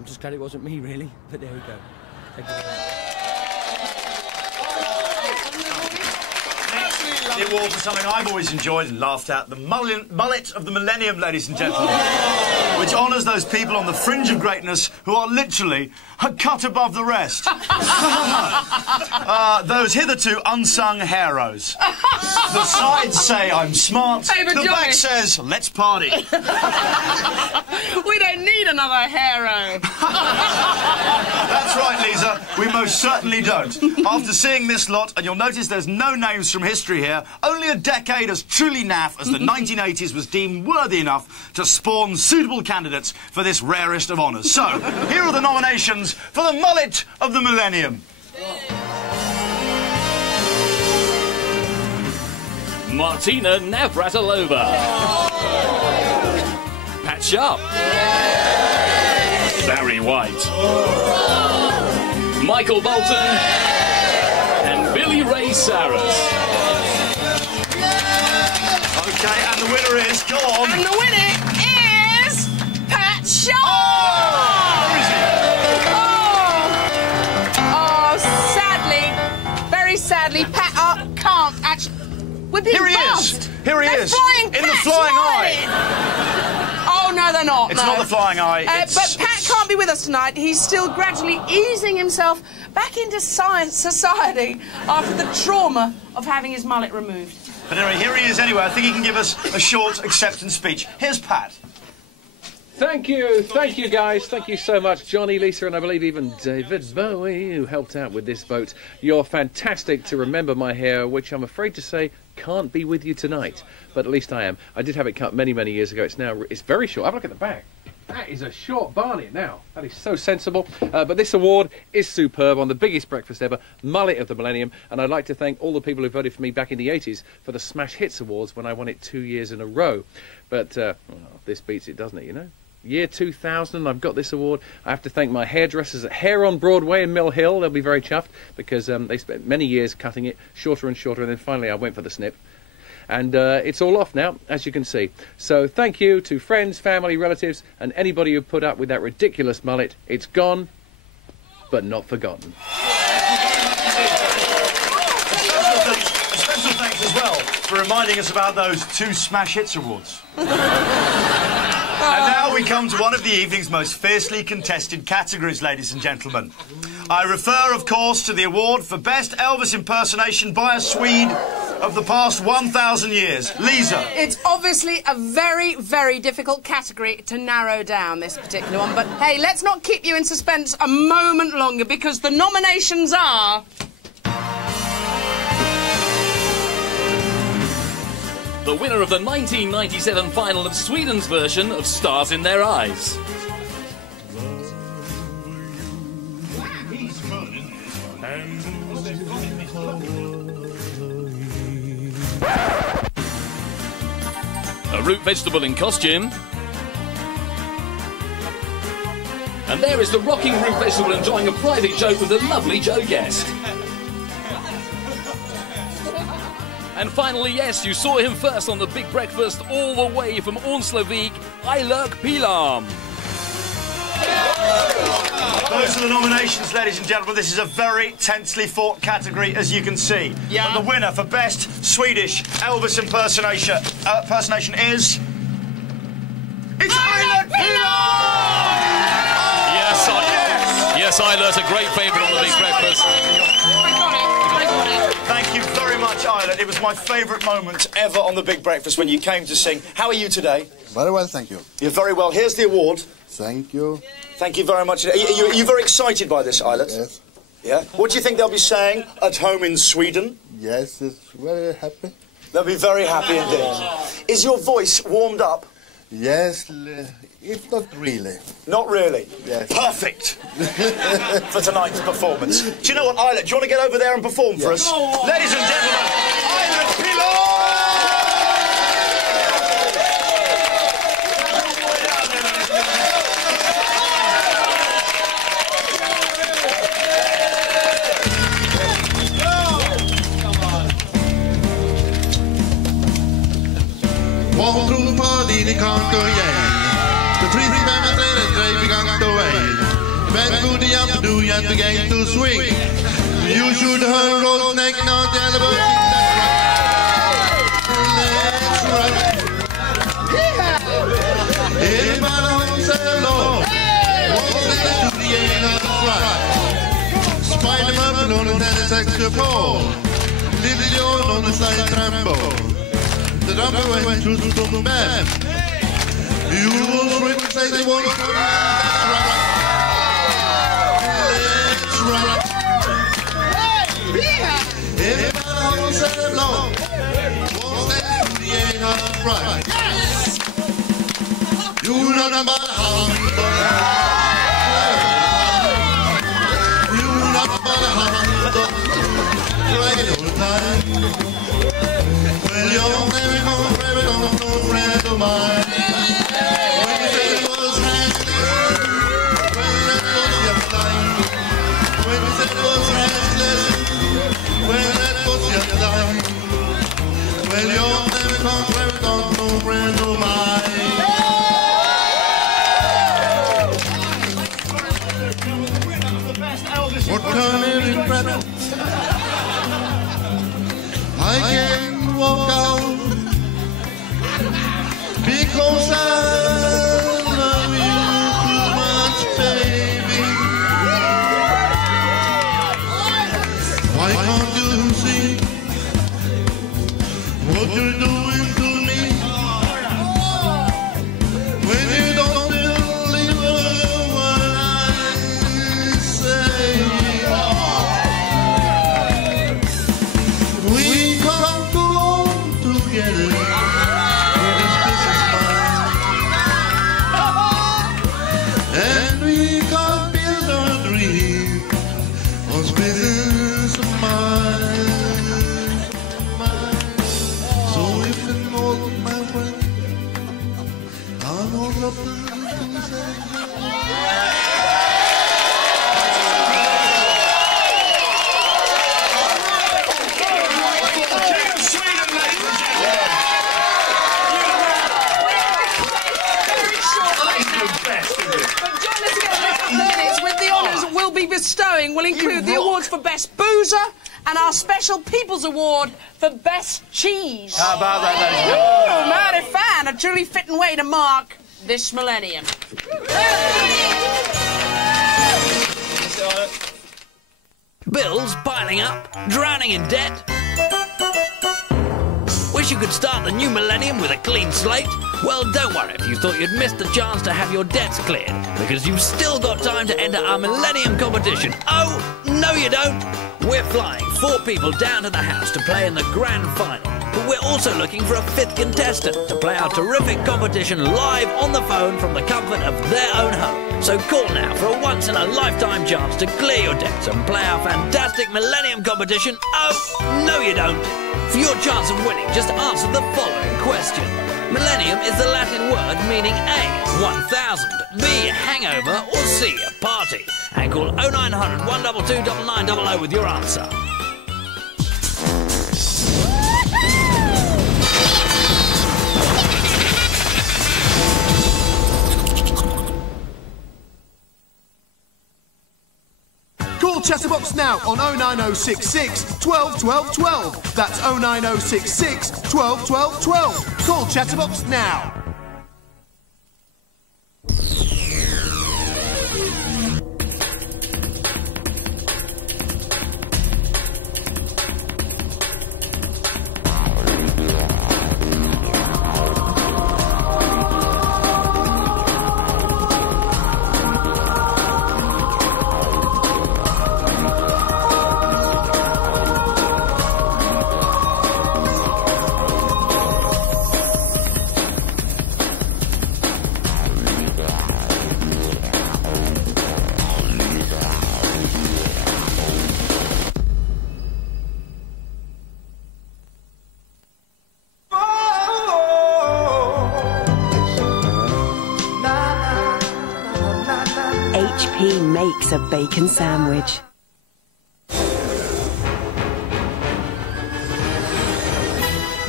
I'm just glad it wasn't me, really. But there we go. Thank you very much. The award for something I've always enjoyed and laughed at, the mullet of the Millennium, ladies and gentlemen, which honours those people on the fringe of greatness who are literally a cut above the rest. Those hitherto unsung heroes. The sides say I'm smart, the back says let's party. We don't need another hero. That's right, Lisa, we most certainly don't. After seeing this lot, and you'll notice there's no names from history here, only a decade as truly naff as the 1980s was deemed worthy enough to spawn suitable candidates for this rarest of honours. So, here are the nominations for the mullet of the Millennium. Martina Navratilova. Pat Sharp. Barry White. Michael Bolton. And Billy Ray Cyrus. Okay, and the winner is, go on. And the winner is Pat Sharp. Oh, sadly, very sadly, Pat can't actually. We're being buzzed. Here he is. In the flying eye. Oh, no, they're not. It's not the flying eye. But Pat can't be with us tonight. He's still gradually easing himself back into science society after the trauma of having his mullet removed. But anyway, here he is anyway. I think he can give us a short acceptance speech. Here's Pat. Thank you guys, thank you so much, Johnny, Lisa, and I believe even David Bowie, who helped out with this vote. You're fantastic to remember my hair, which I'm afraid to say can't be with you tonight, but at least I am. I did have it cut many, many years ago. It's very short. Have a look at the back. That is a short barnet now. That is so sensible. But this award is superb on the biggest breakfast ever, Mullet of the Millennium. And I'd like to thank all the people who voted for me back in the 80s for the Smash Hits Awards when I won it 2 years in a row. But well, this beats it, doesn't it, you know? Year 2000, I've got this award. I have to thank my hairdressers at Hair on Broadway in Mill Hill. They'll be very chuffed because they spent many years cutting it shorter and shorter, and then finally I went for the snip. And it's all off now, as you can see. So thank you to friends, family, relatives, and anybody who put up with that ridiculous mullet. It's gone, but not forgotten. A special thanks as well for reminding us about those 2 Smash Hits Awards. And now we come to one of the evening's most fiercely contested categories, ladies and gentlemen. I refer, of course, to the award for Best Elvis Impersonation by a Swede of the past 1,000 years. Lisa. It's obviously a very, very difficult category to narrow down, this particular one. But, hey, let's not keep you in suspense a moment longer, because the nominations are... The winner of the 1997 final of Sweden's version of Stars in Their Eyes. A root vegetable in costume. And there is the rocking root vegetable enjoying a private joke with a lovely Joe guest. And finally, yes, you saw him first on the Big Breakfast all the way from Ornslavik, Eilert Pilam. Those are the nominations, ladies and gentlemen. This is a very tensely fought category, as you can see. Yeah. But the winner for Best Swedish Elvis Impersonation is... It's Eilert Pilam! Yes, Eilert, a great favourite on the Big Breakfast. Thank you very much, Eilert. It was my favourite moment ever on the Big Breakfast when you came to sing. How are you today? Very well, thank you. You're very well. Here's the award. Thank you. Thank you very much. Are you very excited by this, Eilert? Yes. Yeah? What do you think they'll be saying at home in Sweden? Yes, it's very happy. They'll be very happy indeed. Is your voice warmed up? Yes, if not really. Not really? Yes. Perfect for tonight's performance. Do you know what, Eilert? Do you want to get over there and perform for us? Ladies and gentlemen, Eilert Pilam! Vad tror på din i kant och gäng? Det trivs med mig, det är vi gång då ej. and began to swing. You should have rolled neck, not the elbow. Let's rock. Everybody home, say hello. Won't let to the end of the rock. Spine them up and on the tennis saxophone. Little John on the side trombone. The drummer went to the band. You will swing, say they won't come back. Let's rock. Everybody home, say hello. Won't let to the end of the rock. You know about how you know about how right all the time. Well, you're never gonna forever, no friend of mine. When you said it was restless, well, that was your line. When you said it was restless, well, that was your line. Well, you're never gonna forever, no friend of mine. What time is it, brother? I can't walk out because I love you too much, baby. Why can't you see what you're doing to me? When you don't believe what I say. We can't go on together with this business mind. And we can't build our dream on this business of mine. So if you know my friend, I know the things I bestowing will include the awards for Best Boozer and our special People's Award for Best Cheese. How about that, ladies and Ooh, mighty fine. A truly fitting way to mark this millennium. Bills piling up, drowning in debt. Wish you could start the new millennium with a clean slate? Well, don't worry if you thought you'd missed the chance to have your debts cleared, because you've still got time to enter our Millennium competition. Oh, no you don't! We're flying 4 people down to the house to play in the grand final, but we're also looking for a 5th contestant to play our terrific competition live on the phone from the comfort of their own home. So call now for a once-in-a-lifetime chance to clear your debts and play our fantastic Millennium competition. Oh, no you don't! For your chance of winning, just answer the following question. Millennium is the Latin word meaning A, 1000, B, hangover, or C, a party. And call 0900 122 9900 with your answer. Call Chatterbox now on 09066 12 12 12. That's 09066 12 12 12. Call Chatterbox now. HP makes a bacon sandwich.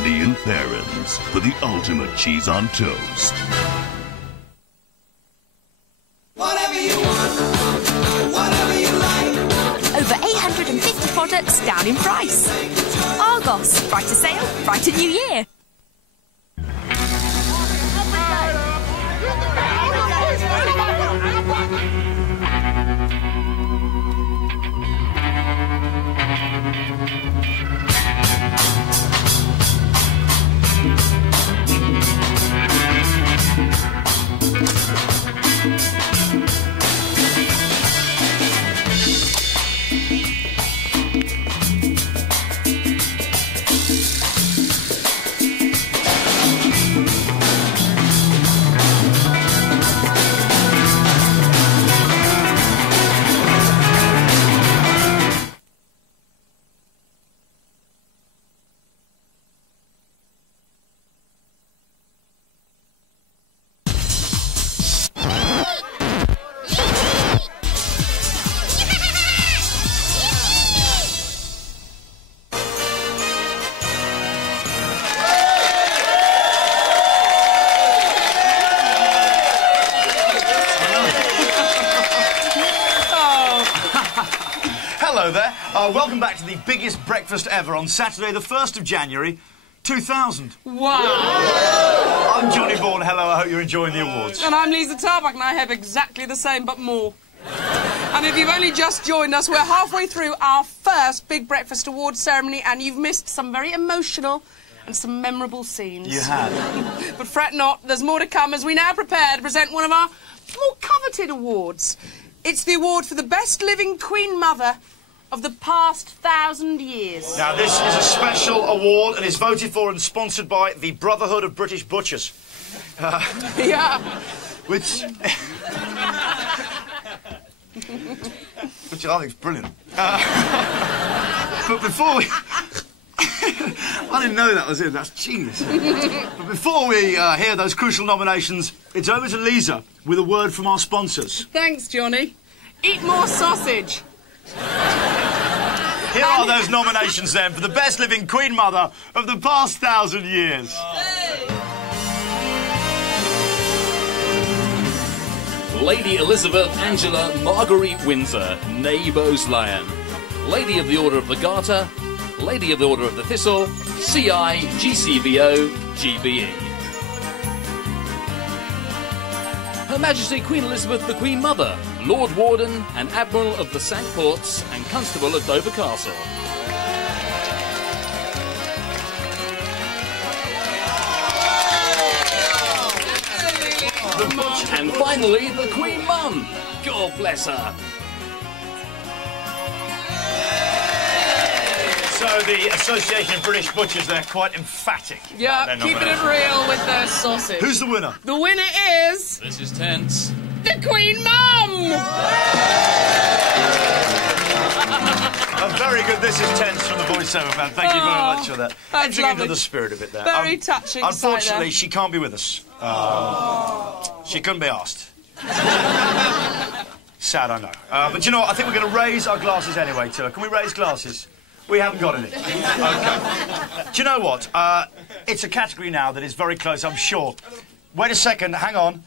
Neil Perrins for the ultimate cheese on toast. Whatever you want, whatever you like. products down in price. Argos, brighter sale, brighter new year. Hello there. Welcome back to the biggest breakfast ever on Saturday, the 1st of January, 2000. Wow! I'm Johnny Bourne. Hello, I hope you're enjoying the awards. And I'm Lisa Tarbuck, and I have exactly the same, but more. And if you've only just joined us, we're halfway through our first Big Breakfast Awards ceremony, and you've missed some very emotional and some memorable scenes. You have. But fret not, there's more to come as we now prepare to present one of our more coveted awards. It's the award for the best living Queen Mother of the past 1,000 years. Now, this is a special award and is voted for and sponsored by the Brotherhood of British Butchers. Yeah. Which I think is brilliant. But before we... I didn't know that was in. That's genius. But before we hear those crucial nominations, it's over to Lisa with a word from our sponsors. Thanks, Johnny. Eat more sausage. Here are those nominations then for the best living Queen Mother of the past 1,000 years. Lady Elizabeth Angela Marguerite Windsor, née Bowes-Lyon. Lady of the Order of the Garter, Lady of the Order of the Thistle, CI, GCVO, GBE. Her Majesty Queen Elizabeth the Queen Mother, Lord Warden and Admiral of the Cinque Ports and Constable of Dover Castle. And finally, the Queen Mum. God bless her. So the Association of British Butchers, they're quite emphatic. Yeah, keeping it real with their sausage. Who's the winner? The winner is... This is tense. The Queen Mum! A very good This Is Tense from the voiceover man. Thank you very much for that. That's Entering into lovely. the spirit of it there. Very touching. Unfortunately, she can't be with us. She couldn't be asked. Sad, I know. But you know what? I think we're going to raise our glasses anyway to her. Can we raise glasses? We haven't got any. OK. Do you know what? It's a category now that is very close, I'm sure. Wait a second, hang on.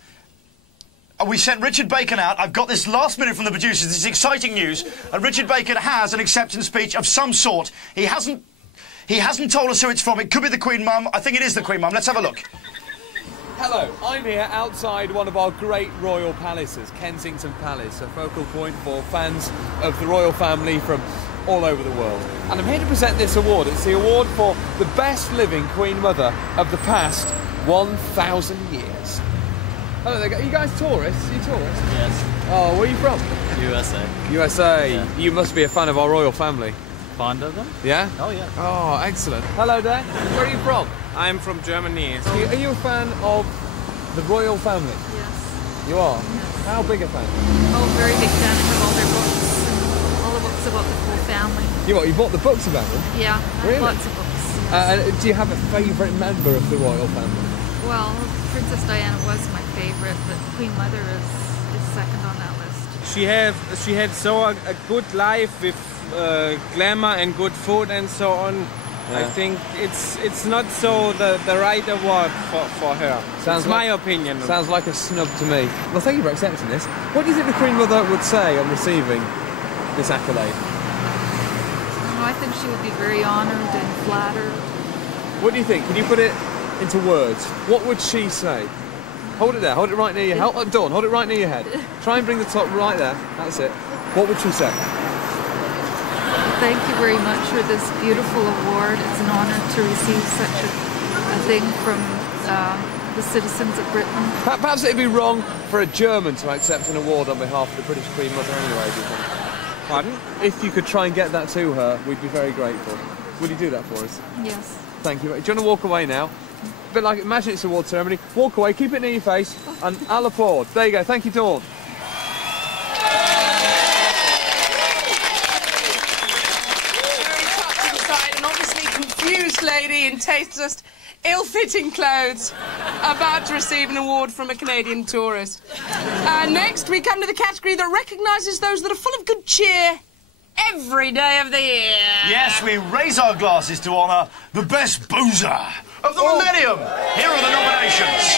We sent Richard Bacon out. I've got this last minute from the producers. This is exciting news. And Richard Bacon has an acceptance speech of some sort. He hasn't told us who it's from. It could be the Queen Mum. I think it is the Queen Mum. Let's have a look. Hello, I'm here outside one of our great royal palaces, Kensington Palace, a focal point for fans of the royal family from all over the world. And I'm here to present this award. It's the award for the best living Queen Mother of the past 1,000 years. Hello there, you guys tourists? You tourists? Yes. Oh, where are you from? USA. USA. Yeah. You must be a fan of our royal family. Fond of them? Yeah? Oh, yeah. Oh, excellent. Hello there. Where are you from? I'm from Germany. Are you a fan of the royal family? Yes. You are? Yes. How big a fan? Oh, very big fan. I have all their books. All the books about the whole family. You bought the books about them? Yeah, I really? have lots of books. And do you have a favourite member of the royal family? Well, Princess Diana was my favourite, but Queen Mother is second on that list. She had a good life with glamour and good food and so on. Yeah. I think it's not so the right award for her. That's my opinion. Sounds like a snub to me. Well, thank you for accepting this. What do you think the Queen Mother would say on receiving this accolade? I think she would be very honoured and flattered. What do you think? Can you put it into words? What would she say? Hold it there. Hold it right near your head. Dawn, hold it right near your head. Try and bring the top right there. That's it. What would she say? Thank you very much for this beautiful award. It's an honour to receive such a thing from the citizens of Britain. Perhaps it'd be wrong for a German to accept an award on behalf of the British Queen Mother anyway, do you think? Pardon? If you could try and get that to her, we'd be very grateful. Would you do that for us? Yes. Thank you. Do you want to walk away now? A bit like, imagine it's an award ceremony. Walk away, keep it near your face, and I'll applaud. There you go. Thank you, Dawn. Confused lady in tasteless, ill-fitting clothes about to receive an award from a Canadian tourist. Next, we come to the category that recognises those that are full of good cheer every day of the year. Yes, we raise our glasses to honour the best boozer of the Millennium. Here are the nominations.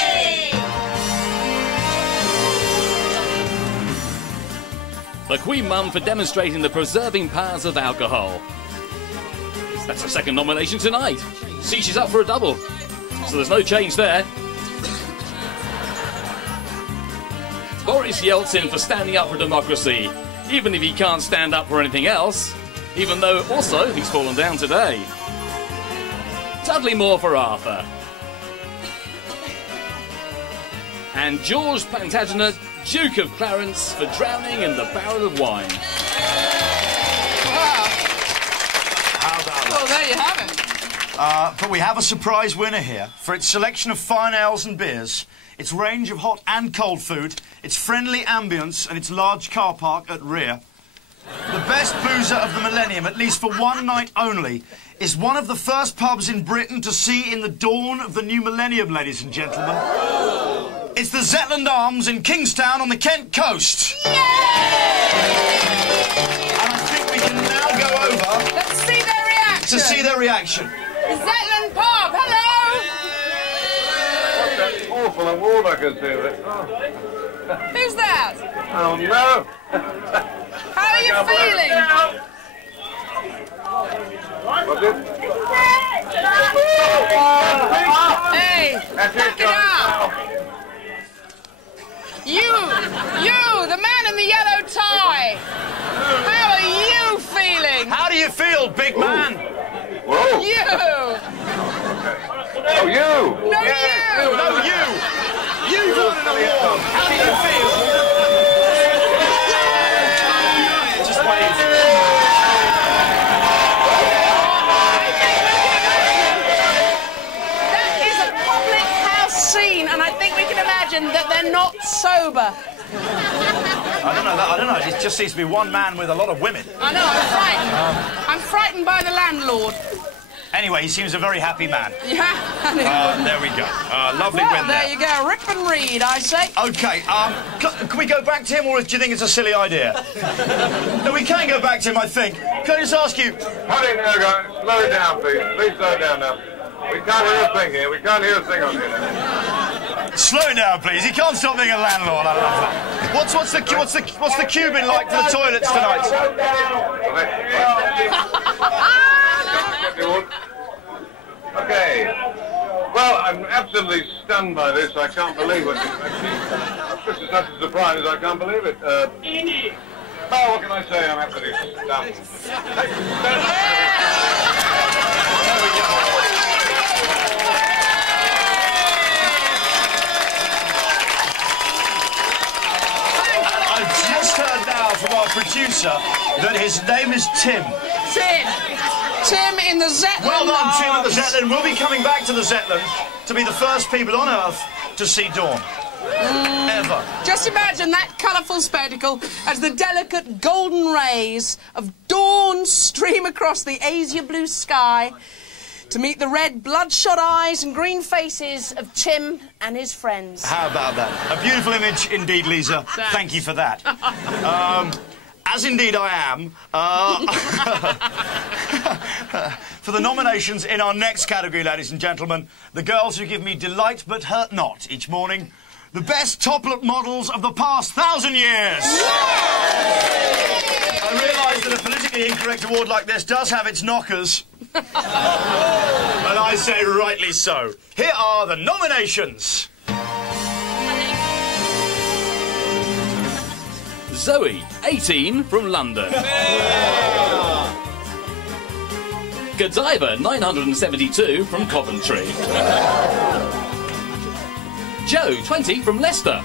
The Queen Mum for demonstrating the preserving powers of alcohol. That's the second nomination tonight. See, she's up for a double. So there's no change there. Boris Yeltsin for standing up for democracy, even if he can't stand up for anything else, even though also he's fallen down today. Dudley Moore for Arthur. And George Plantagenet, Duke of Clarence, for drowning in the barrel of wine. Well, there you have it. But we have a surprise winner here. For its selection of fine ales and beers, its range of hot and cold food, its friendly ambience and its large car park at rear. The best boozer of the Millennium, at least for one night only, is one of the first pubs in Britain to see in the dawn of the new millennium, ladies and gentlemen. It's the Zetland Arms in Kingstown on the Kent coast. Yay! And I think we can now go over... Let's see their reaction. To see their reaction. Zetland Pub, hello! What's that awful award I can see of it? Oh. Who's that? Oh, no! How are you feeling? What's it? Hey, back it up! You, the man in the yellow tie! How are you feeling? How do you feel, big man? Whoa! You! Oh, you! No, you! No, you! You've won an award! How do you feel? Just wait. That is a public house scene, and I think we can imagine that they're not sober. I don't know. It just seems to be one man with a lot of women. I know, I'm frightened. I'm frightened by the landlord. Anyway, he seems a very happy man. Yeah. There we go. Lovely Well, win there. there you go. Rip and read, I say. OK, can we go back to him, or do you think it's a silly idea? No, we can go back to him, I think. Can I just ask you... Honey, now, guys, slow it down, please. Please slow it down now. We can't hear a thing here. We can't hear a thing on here. Slow it down, please. He can't stop being a landlord. I love that. What's the Cuban like for the toilets tonight? Okay. Well, I'm absolutely stunned by this. I can't believe it. This is such a surprise. I can't believe it. Oh, what can I say? I'm absolutely stunned. There we go. I've just heard now from our producer that his name is Tim. Tim in the Zetland. Well done, Tim at the Zetland. We'll be coming back to the Zetland to be the first people on Earth to see dawn. Ever. Just imagine that colourful spectacle as the delicate golden rays of dawn stream across the azure blue sky to meet the red bloodshot eyes and green faces of Tim and his friends. How about that? A beautiful image indeed, Lisa. Thank you for that. As indeed I am, for the nominations in our next category, ladies and gentlemen, the girls who give me delight but hurt not each morning, the best top-look models of the past 1,000 years. I realise that a politically politically incorrect award like this does have its knockers. And I say rightly so. Here are the nominations. Zoe, 18, from London. Godiva, 972, from Coventry. Joe, 20, from Leicester.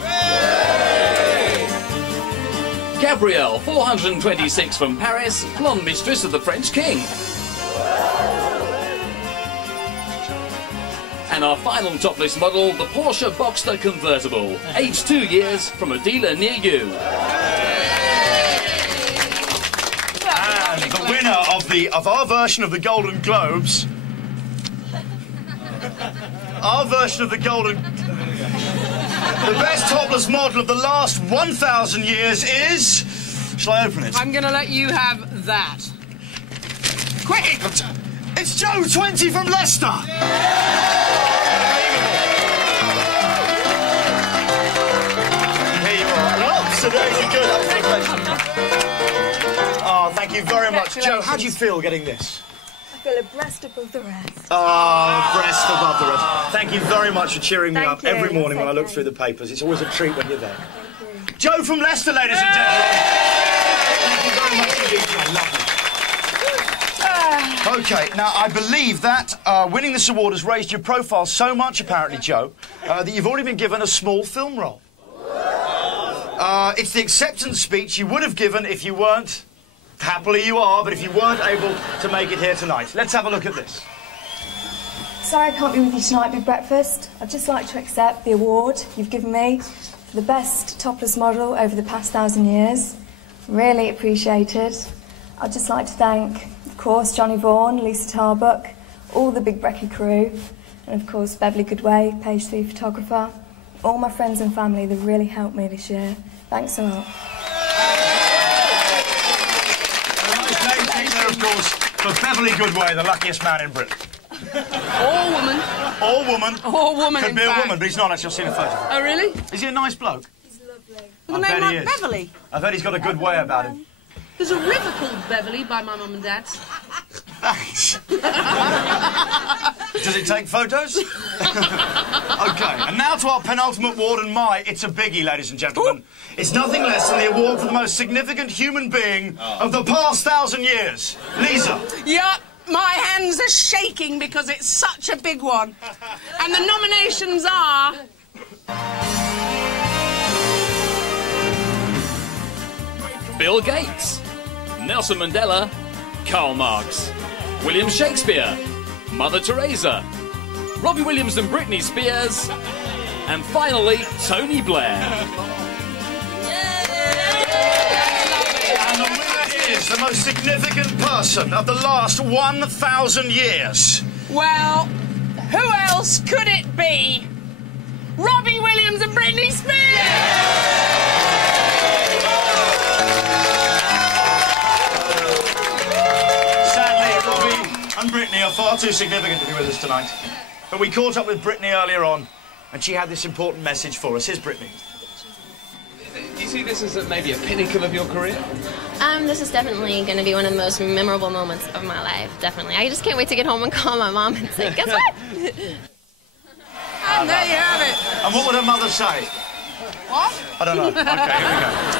Gabrielle, 426, from Paris, blonde mistress of the French King. And our final topless model, the Porsche Boxster convertible, aged 2 years, from a dealer near you. And the winner of our version of the Golden Globes, the best topless model of the last 1,000 years is... Shall I open it? I'm going to let you have that. Quick! It's Joe, 20, from Leicester! Here you are. Lots of days are good. Oh, thank you very much. Joe, how do you feel getting this? I feel a breast above the rest. Oh, breast above the rest. Thank you very much for cheering me Thank up you. every morning when I look through the papers. It's always a treat when you're there. Joe from Leicester, ladies and gentlemen. Thank you very much indeed. I love you. OK, now I believe that winning this award has raised your profile so much, apparently, Joe, that you've already been given a small film role. It's the acceptance speech you would have given if you weren't... Happily you are, but if you weren't able to make it here tonight. Let's have a look at this. Sorry I can't be with you tonight, Big Breakfast. I'd just like to accept the award you've given me for the best topless model over the past 1,000 years. Really appreciated. I'd just like to thank, of course, Johnny Vaughan, Lisa Tarbuck, all the Big Brekkie crew, and of course Beverly Goodway, Page 3 photographer, all my friends and family that really helped me this year. Thanks a lot. There, of course, for Beverly Goodway, the luckiest man in Britain. All woman. All woman. All woman, Could be a woman, but he's not actually. I've seen a photo. Oh, really? Is he a nice bloke? He's lovely. With a name like Beverly? I bet he's got a good way about him. There's a river called Beverly by my mum and dad's. Thanks. Does it take photos? OK, and now to our penultimate award, and it's a biggie, ladies and gentlemen. Ooh. It's nothing less than the award for the most significant human being of the past 1,000 years. Lisa. Yeah, my hands are shaking because it's such a big one. And the nominations are... Bill Gates, Nelson Mandela, Karl Marx, William Shakespeare, Mother Teresa, Robbie Williams and Britney Spears, and finally, Tony Blair. And the winner is the most significant person of the last 1,000 years. Well, who else could it be? Robbie Williams and Britney Spears! And Brittany are far too significant to be with us tonight. But we caught up with Brittany earlier on, and she had this important message for us. Here's Brittany. Do you see this as maybe a pinnacle of your career? This is definitely going to be one of the most memorable moments of my life, definitely. I just can't wait to get home and call my mom and say, guess what? And there you have it. And what would her mother say? What? I don't know. OK, here we go.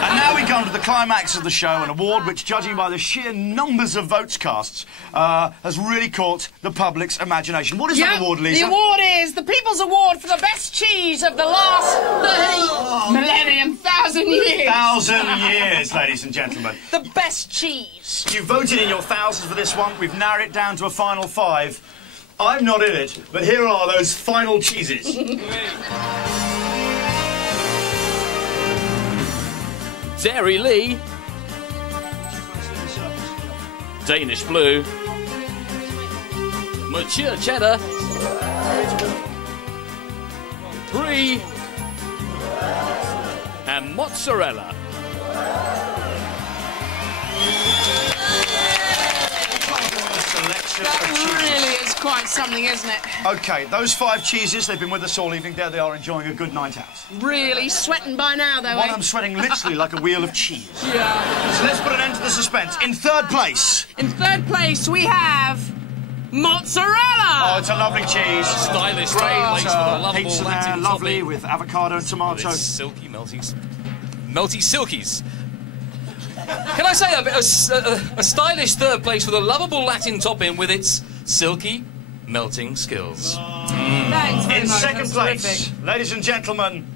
And now we come to the climax of the show, an award which, judging by the sheer numbers of votes cast, has really caught the public's imagination. What is that award, Lisa? The award is the People's Award for the best cheese of the last millennium, 1,000 years. 1,000 years, ladies and gentlemen. The best cheese. You voted in your thousands for this one. We've narrowed it down to a final 5. I'm not in it, but here are those final cheeses. Dairy Lee, Danish Blue, Mature Cheddar, Brie, and Mozzarella. selection of That cheeses. really is quite something, isn't it? OK, those 5 cheeses, they've been with us all evening. There they are, enjoying a good night out. Really sweating by now, though, One eh? of them sweating literally like a wheel of cheese. Yeah. So let's put an end to the suspense. In third place... In third place, we have... mozzarella! Oh, it's a lovely cheese. Stylish place with a lovable pizza Latin there, lovely, topping. with avocado and tomato. With its silky, melty silkies. Can I say a stylish third place with a lovable Latin topping with its silky, melting skills. Thanks very In much. second That's place, terrific. ladies and gentlemen,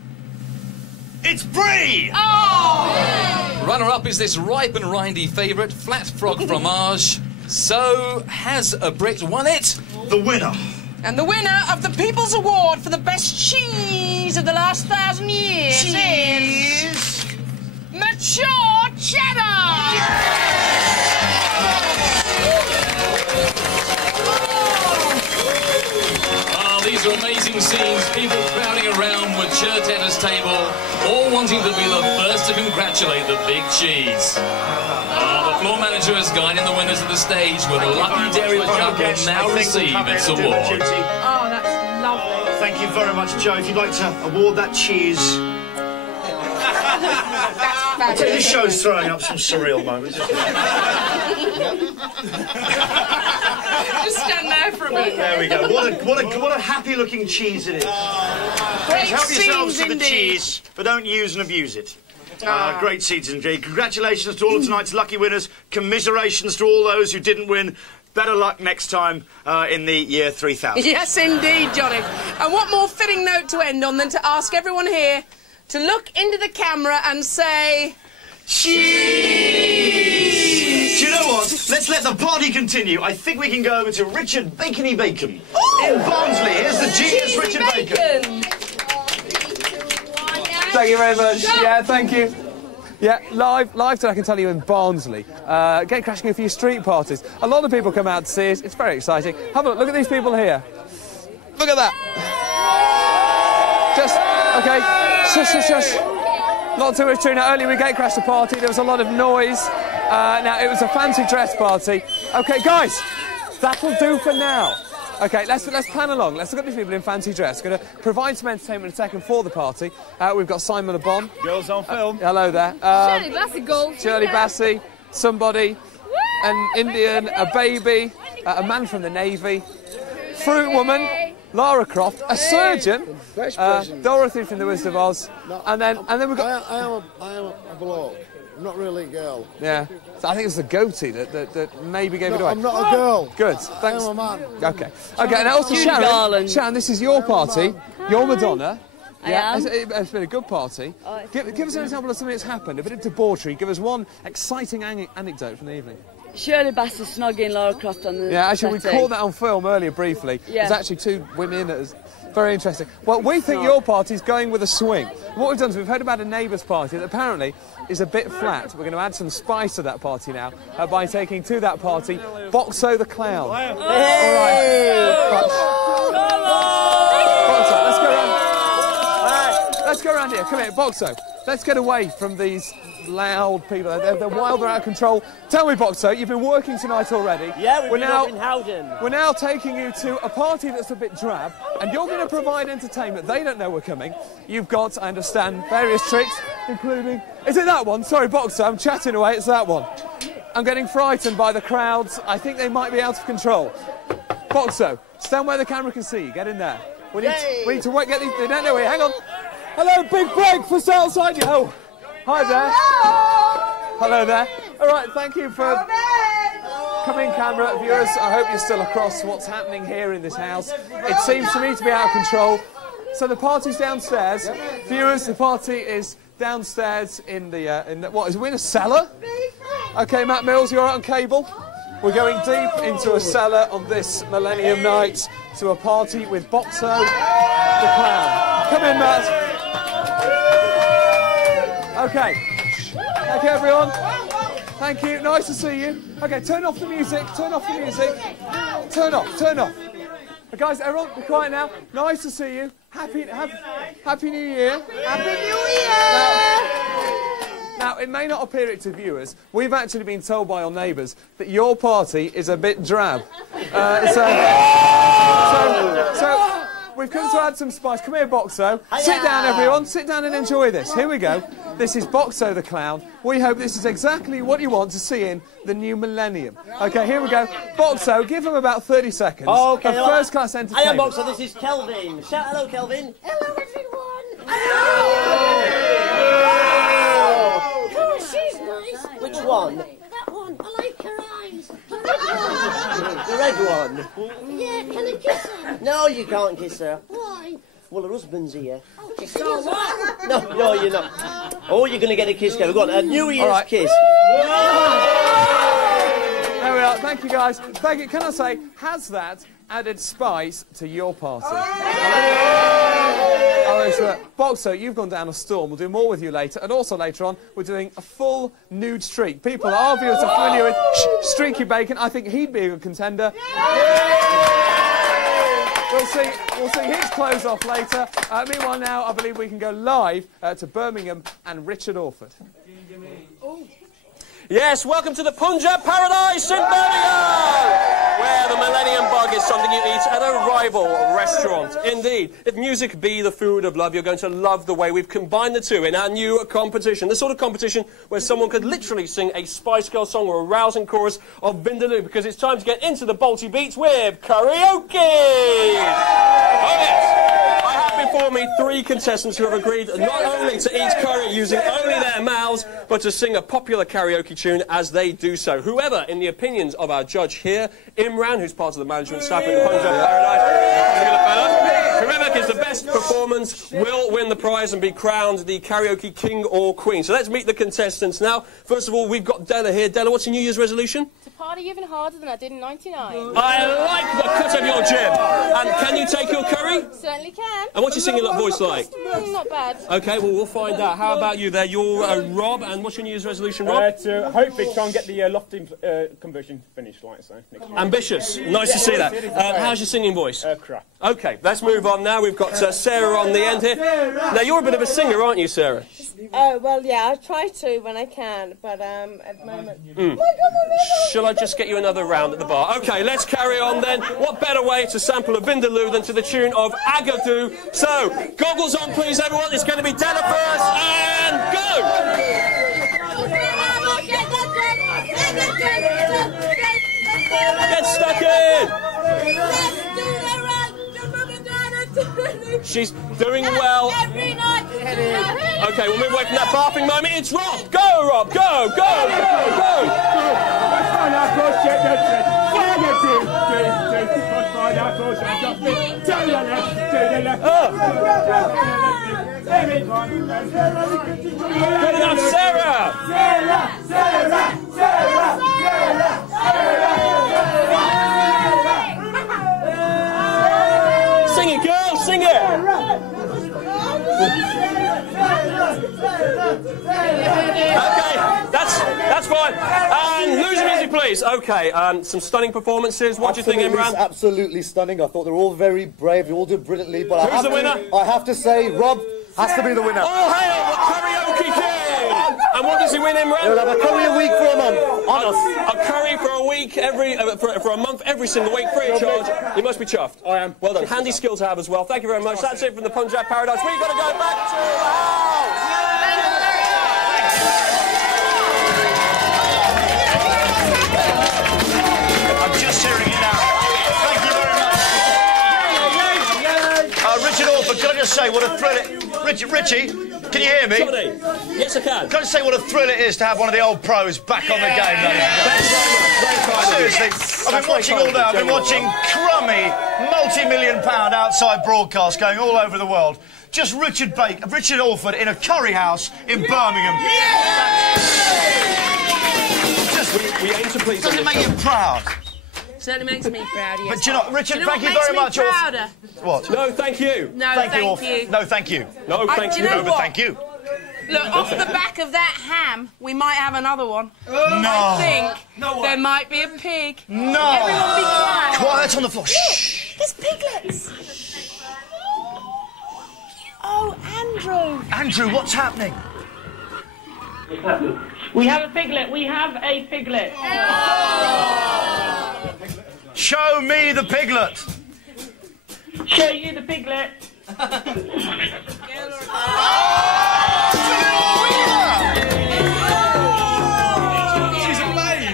it's Brie! Oh! Runner-up is this ripe and rindy favourite, flat frog fromage. So, has a Brit won it? The winner. And the winner of the People's Award for the best cheese of the last 1,000 years is... mature cheddar! Oh, these are amazing scenes. People crowding around mature cheddar's table, all wanting to be the first to congratulate the big cheese. The floor manager is guiding the winners of the stage with a lucky dairy product will now receive its award. Oh, that's lovely. Thank you very much, Joe. If you'd like to award that cheese... I tell you, this show's throwing up some surreal moments. Just stand there for a minute. There we go. What a happy-looking cheese it is. Great Help yourselves scenes to the indeed. cheese, but don't use and abuse it. Great scenes indeed. Congratulations to all of tonight's lucky winners. Commiserations to all those who didn't win. Better luck next time in the year 3000. Yes, indeed, Johnny. And what more fitting note to end on than to ask everyone here to look into the camera and say... cheese! Do you know what? Let's let the party continue. I think we can go over to Richard Bacony Bacon in Barnsley. Here's the genius Richard Bacon. Thank you very much. Yeah, thank you. Yeah, live today, I can tell you, in Barnsley. Get crashing a few street parties. A lot of people come out to see us. It's very exciting. Have a look at these people here. Look at that. Just, OK, shush. Not too much tuna. Earlier we gate crashed a party. There was a lot of noise. Now, it was a fancy dress party. OK, guys, that'll do for now. OK, let's plan along. Let's look at these people in fancy dress. Going to provide some entertainment in a second for the party. We've got Simon Le Bon. Girls on film. Hello there. Shirley Bassey goals. Shirley Bassey, somebody, an Indian, a baby, a man from the Navy, Fruit Woman, Lara Croft, a surgeon, Dorothy from The Wizard of Oz, and then we've got... I am a bloke. I'm not really a girl. Yeah. So I think it's the goatee that maybe gave it away. I'm not a girl. Good. Thanks. I am a man. Okay. Okay, and also Sharon, this is your party. You're Madonna. Yeah, it's been a good party. Give us an example of something that's happened, a bit of debauchery. Give us one exciting anecdote from the evening. Shirley Bassey snogging Lara Croft on the actually, we setting. caught that on film earlier briefly. Yeah. There's actually 2 women. It was very interesting. Well, we think your party's going with a swing. What we've done is we've heard about a neighbour's party that apparently is a bit flat. We're going to add some spice to that party now by taking to that party Boxo the Clown. All right. Boxo, let's go around. Let's go around here. Come here, Boxo. Let's get away from these loud people. They're wild, they're out of control. Tell me, Boxo, you've been working tonight already. Yeah, we're now in Howden. We're now taking you to a party that's a bit drab, and you're going to provide entertainment. They don't know we're coming. You've got, I understand, various tricks, including... Is it that one? Sorry, Boxo, I'm chatting away. It's that one. I'm getting frightened by the crowds. I think they might be out of control. Boxo, stand where the camera can see you. Get in there. We need to wait. Get these... They don't know here. Hang on. Hello, big breakfast outside you. Oh, hi there. Hello there. All right, thank you for coming, camera viewers. I hope you're still across what's happening here in this house. It seems to me to be out of control. So the party's downstairs. Viewers, the party is downstairs in the what, is we in a cellar? Okay, Matt Mills, you're out on cable? We're going deep into a cellar on this Millennium night to a party with Boxo the Clown. Come in, Matt. Okay. Thank you, everyone. Thank you. Nice to see you. Okay, turn off the music. Turn off the music. Turn off. Guys, everyone, be quiet now. Nice to see you. Happy New Year. Happy New Year! Now, it may not appear it to viewers. We've actually been told by our neighbours that your party is a bit drab. So we've come to add some spice. Come here, Boxo. Sit down, everyone. Sit down and enjoy this. Here we go. This is Boxo the Clown. We hope this is exactly what you want to see in the new Millennium. OK, here we go. Boxo, give him about 30 seconds of first-class entertainment. I am Boxo. This is Kelvin. Shout hello, Kelvin. Hello, everyone. Hello. Oh, she's nice. Which one? That one. I like her eyes. The red one. Yeah, can I kiss her? No, you can't kiss her. Why? Well, her husband's here. Oh, kiss her. No, you're not. Oh, you're going to get a kiss, Kevin. Go on, a New Year's kiss. There we are. Thank you, guys. Thank you. Can I say, has that added spice to your party? Boxo, you've gone down a storm. We'll do more with you later. And also later on, we're doing a full nude streak. People, our viewers are familiar with Streaky Bacon. I think he'd be a good contender. We'll see his clothes off later. Meanwhile, now I believe we can go live to Birmingham and Richard Orford. Yes, welcome to the Punjab Paradise in Birmingham, where the Millennium Bug is something you eat at a rival restaurant. Indeed, if music be the food of love, you're going to love the way we've combined the two in our new competition. The sort of competition where someone could literally sing a Spice Girl song or a rousing chorus of Vindaloo, because it's time to get into the Balti beats with karaoke! Oh yes! I have before me 3 contestants who have agreed not only to eat curry using only their mouths, but to sing a popular karaoke tune as they do so. Whoever, in the opinions of our judge here, Imran, who's part of the management staff at the Punjab Paradise, whoever gives the best performance will win the prize and be crowned the karaoke king or queen. So let's meet the contestants now. First of all, we've got Della here. Della, what's your New Year's resolution? To party even harder than I did in '99. I like the cut of your jib. And can you take your curry? Certainly can. And what's your singing voice like? Not bad. OK, well, we'll find out. How about you there? You're Rob, and what's your New Year's resolution, Rob? To hopefully try and get the lofty conversion finished, like so. Ambitious. Nice to see that. How's your singing voice? Crap. OK, let's move on now. We've got Sarah on the end here. Now, you're a bit of a singer, aren't you, Sarah? Oh, well, yeah, I try to when I can, but at the moment... Shall I just get you another round at the bar? OK, let's carry on then. What better way to sample a Vindaloo than to the tune of Agadoo? So, goggles on, please, everyone. It's going to be Della first, and go! Get stuck in! She's doing well. Okay, we'll move away from that barfing moment. It's Rob. Go, Rob. Go, go, go, go. Good enough, Sarah. Sing it, girl, sing it! Okay, that's fine. And lose your music, please. Okay, some stunning performances. What do you think, Imran? Absolutely stunning. I thought they were all very brave. They all did brilliantly. But Who's the winner? I have to say, Rob has to be the winner. All hail the karaoke king! And what does he win, Imran? He'll have a curry a week for a month. A curry for a week, for a month, every single week, free of charge. You must be chuffed. I am. Well done. Handy skill to have as well. Thank you very much. That's it from the Punjab Paradise. We've got to go back to the house. I'm just hearing it now. Thank you very much. Richard Orford, can I just say what a thrill it... Richie, can you hear me? Johnny, yes I can. Can I just say what a thrill it is to have one of the old pros back on the game? Seriously, I've been watching all day. I've been watching crummy, multi-million-pound outside broadcasts going all over the world. Just Richard Orford in a curry house in Birmingham. We aim to please. Doesn't it make you proud? Certainly makes me proud, yes. But do you know, Richard, thank you what very makes much. me prouder? What? No, thank you. No, thank you. No, thank you. No, thank you. Do you know but what? thank you. Look, off the back of that ham, we might have another one. No. I think there might be a pig. No. Everyone be quiet. Quiet on the floor. Shh. There's piglets. Oh, Andrew. Andrew, what's happening? We have a piglet. We have a piglet. Show me the piglet. Show you the piglet.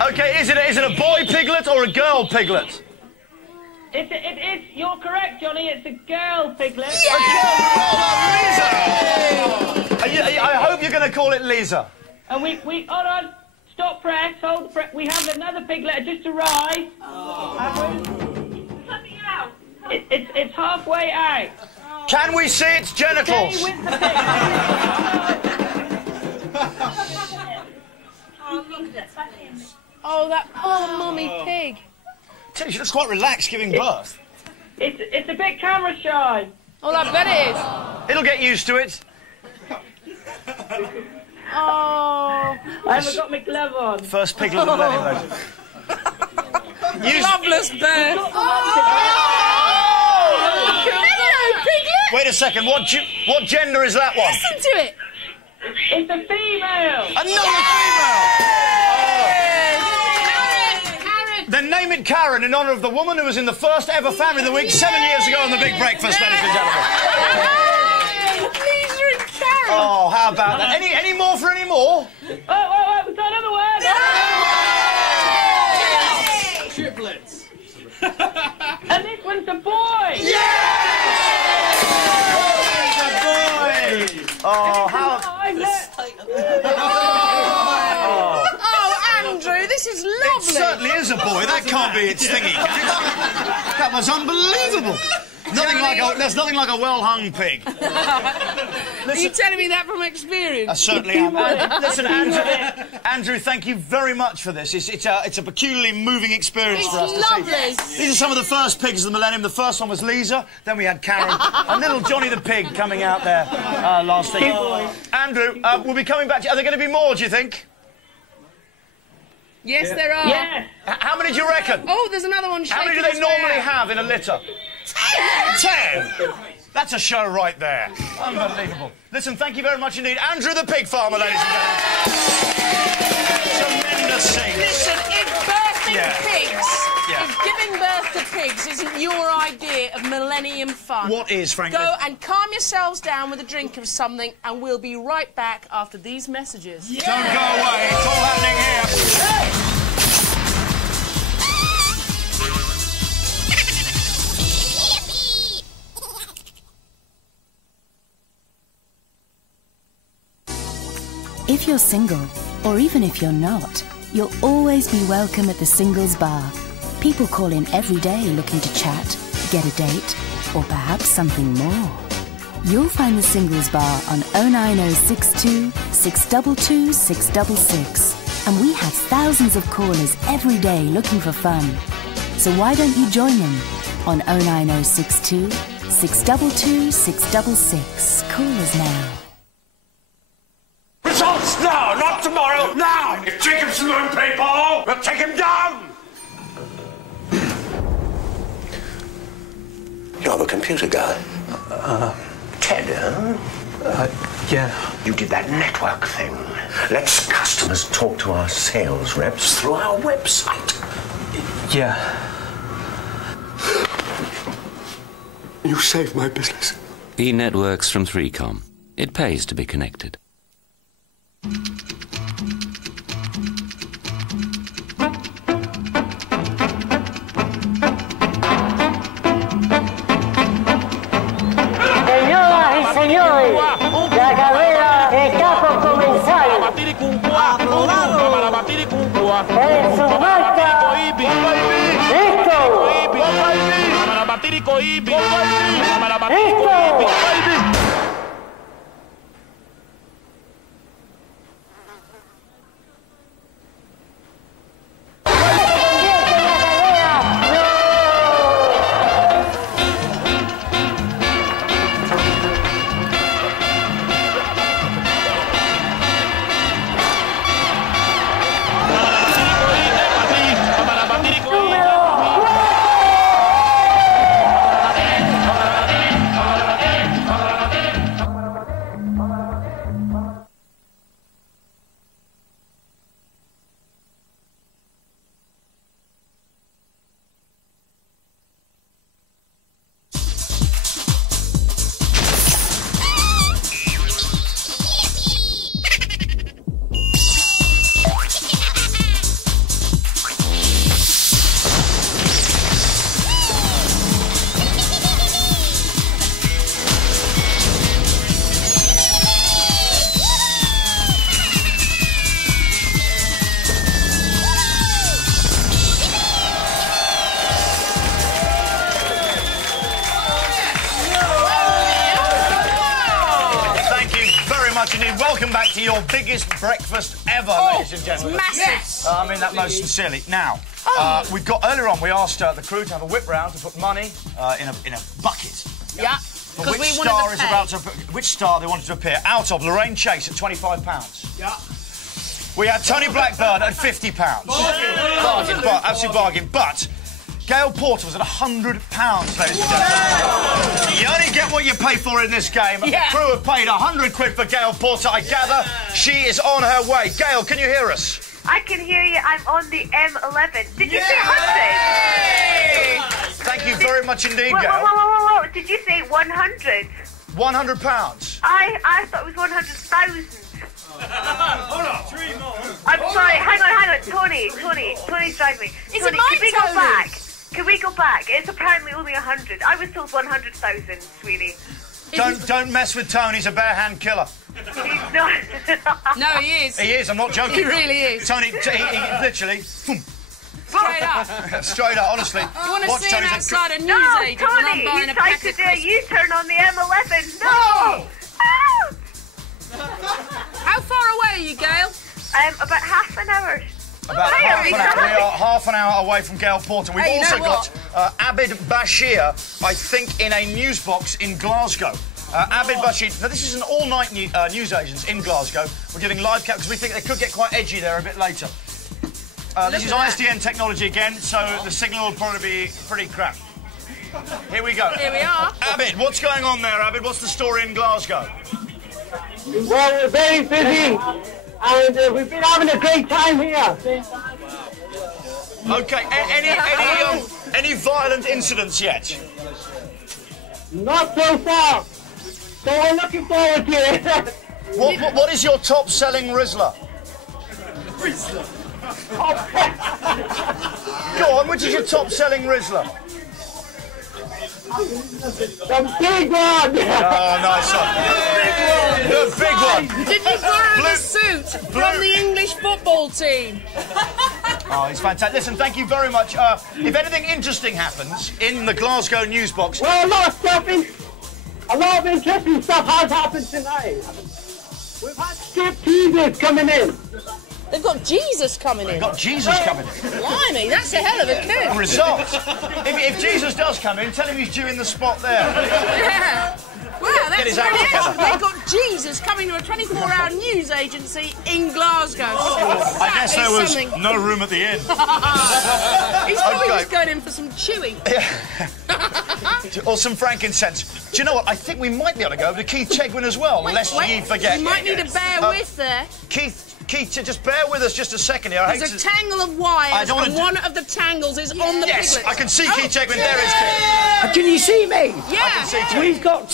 Okay, is it a boy piglet or a girl piglet? It is. You're correct, Johnny. It's a girl piglet. Yeah! Lisa! I hope you're going to call it Lisa. And we hold on. Stop press. Hold the press. We have another piglet just arrived. Coming out. It's halfway out. Can we see its genitals? Stay with the pig. Oh, that poor mummy pig. She looks quite relaxed giving birth. It's a bit camera shy. Oh, I bet it is. It'll get used to it. Oh. I haven't got my glove on. First piglet of the Millennium. Loveless bird. Hello, piglet. Wait a second. What gender is that one? Listen to it. It's a female. Another female. Then name it Karen in honour of the woman who was in the first ever Family of the Week 7 years ago on The Big Breakfast, ladies and gentlemen. Lisa and Karen. Oh, how about that? Any more for any more? Wait, we've got another one. Triplets. And this one's a boy. Oh, how... Oh, Andrew, this is lovely. It certainly is a boy. That can't be its thingy. That was unbelievable. There's nothing like a well-hung pig. Are you telling me that from experience? I certainly am. Listen, Andrew, thank you very much for this. It's a peculiarly moving experience for us to see. These are some of the first pigs of the Millennium. The first one was Lisa, then we had Karen, and little Johnny the pig coming out there last week. Andrew, we'll be coming back to you. Are there going to be more, do you think? Yes, there are. Yeah. How many do you reckon? Oh, there's another one. How many do they normally have in a litter? 10! That's a show right there. Unbelievable. Listen, thank you very much indeed. Andrew the pig farmer, ladies and gentlemen. Tremendous scene. Listen, if birthing pigs, if giving birth to pigs isn't your idea of Millennium fun... What is, frankly? Go and calm yourselves down with a drink of something, and we'll be right back after these messages. Don't go away. It's all happening here. If you're single, or even if you're not, you'll always be welcome at the Singles Bar. People call in every day looking to chat, get a date, or perhaps something more. You'll find the Singles Bar on 09062 622 666. And we have thousands of callers every day looking for fun. So why don't you join them on 09062 622 666. Call us now. Results now, not tomorrow, now! If Jacobson won't play ball, we'll take him down! You're the computer guy. Ted, yeah. You did that network thing. Let's customers talk to our sales reps through our website. Yeah. You saved my business. E-networks from 3Com. It pays to be connected. Señoras y señores, la carrera está por comenzar. En su marcha. ¡Listo! ¡Listo! your biggest breakfast ever, ladies and gentlemen. It's massive. I mean that most sincerely. Now, we've got earlier on. We asked the crew to have a whip round to put money in a bucket. Yeah. For which star is about to which star they wanted to appear out of? Lorraine Chase at £25. Yeah. We had Tony Blackburn at £50. Bargain, absolute bargain. But Gail Porter was at £100, ladies and gentlemen. You only get what you pay for in this game. Yeah. The crew have paid £100 for Gail Porter. I gather she is on her way. Gail, can you hear us? I can hear you. I'm on the M11. Did you say 100? Thank you very much indeed, Gail. Whoa. Did you say 100? £100. I thought it was 100,000. Hold on, 3 more. I'm sorry. Hang on. Tony's driving me. Is Tony, it my can we turn? go back? Can we go back? It's apparently only 100. I was told 100,000, sweetie. Don't mess with Tony. He's a bare hand killer. He's not. No, he is. He is. I'm not joking. He really is. Tony, he literally. Straight up. Straight up, honestly. You want to see him outside a No, newsagent when I'm Tony, buying you a tried packet to of do a U-turn on the M11. No! How far away are you, Gail? About half an hour. About half an hour. We are half an hour away from Gail Porter. We've also got Abid Bashir, I think, in a news box in Glasgow. Abid Bashir. Now, this is an all-night newsagents in Glasgow. We're giving live cap because we think they could get quite edgy there a bit later. This is ISDN technology again, so the signal will probably be pretty crap. Here we go. Here we are. Abid, what's going on there, Abid? What's the story in Glasgow? Well, we're very busy, and we've been having a great time here. Okay, any violent incidents yet? Not so far. So we're looking forward to it. What is your top-selling Rizzler? Go on, which is your top-selling Rizzler? The big one! Oh, nice one. The big one. Did you borrow the suit from the English football team? Oh, he's fantastic. Listen, thank you very much. If anything interesting happens in the Glasgow news box... Well, a lot of interesting stuff has happened tonight. We've had strip teasers coming in. They've got Jesus coming in. They've got Jesus coming in. Blimey, that's a hell of a coup. Result. If Jesus does come in, tell him he's due in the spot there. Yeah. Wow, that's his really act together. excellent. They've got Jesus coming to a 24-hour news agency in Glasgow. I guess there was no room at the inn. He's probably just going in for some chewing. Or some frankincense. Do you know what? I think we might be able to go over to Keith Chegwin as well, lest ye forget. You might need to bear with there. Keith, just bear with us just a second here. There's a tangle of wires, and one of the tangles is on the Yes, piglet. I can see Keith Chegwin. There is Keith. Can you see me? Yeah. I can see Keith. We've got...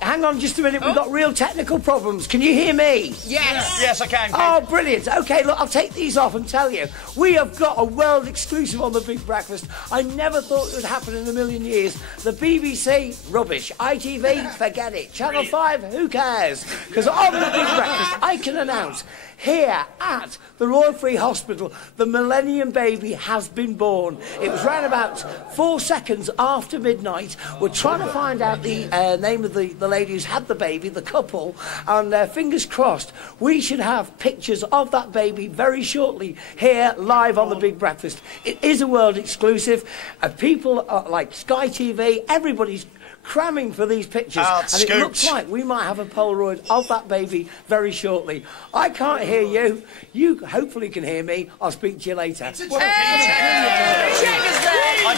hang on just a minute, we've got real technical problems. Can you hear me? Yes. Yes, I can, Keith. Oh, brilliant. OK, look, I'll take these off and tell you. We have got a world exclusive on The Big Breakfast. I never thought it would happen in a million years. The BBC, rubbish. ITV, forget it. Channel 5, who cares? Because on The Big Breakfast, I can announce here at the Royal Free Hospital, the Millennium baby has been born. It was round about 4 seconds after midnight. We're trying to find out the name of the lady who's had the baby, the couple, and fingers crossed, we should have pictures of that baby very shortly here live on The Big Breakfast. It is a world exclusive. People like Sky TV, everybody's cramming for these pictures, and it looks like we might have a Polaroid of that baby very shortly. I can't hear you. You hopefully can hear me. I'll speak to you later. I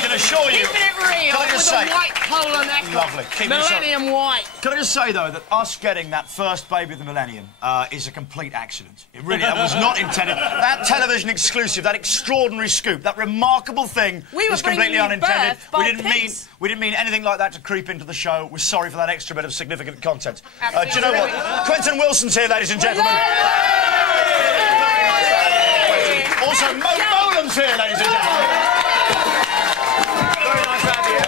can assure you. Keeping it real with a white polo neck. Lovely. Millennium white. Can I just say, though, that us getting that first baby of the Millennium is a complete accident. It really was not intended. That television exclusive, that extraordinary scoop, that remarkable thing was completely unintended. We didn't mean anything like that to creep into the show. We're sorry for that extra bit of significant content. Do you know what? Quentin Wilson's here, ladies and gentlemen. Also, Mo Bolan's here, ladies and gentlemen. Very nice to have you here.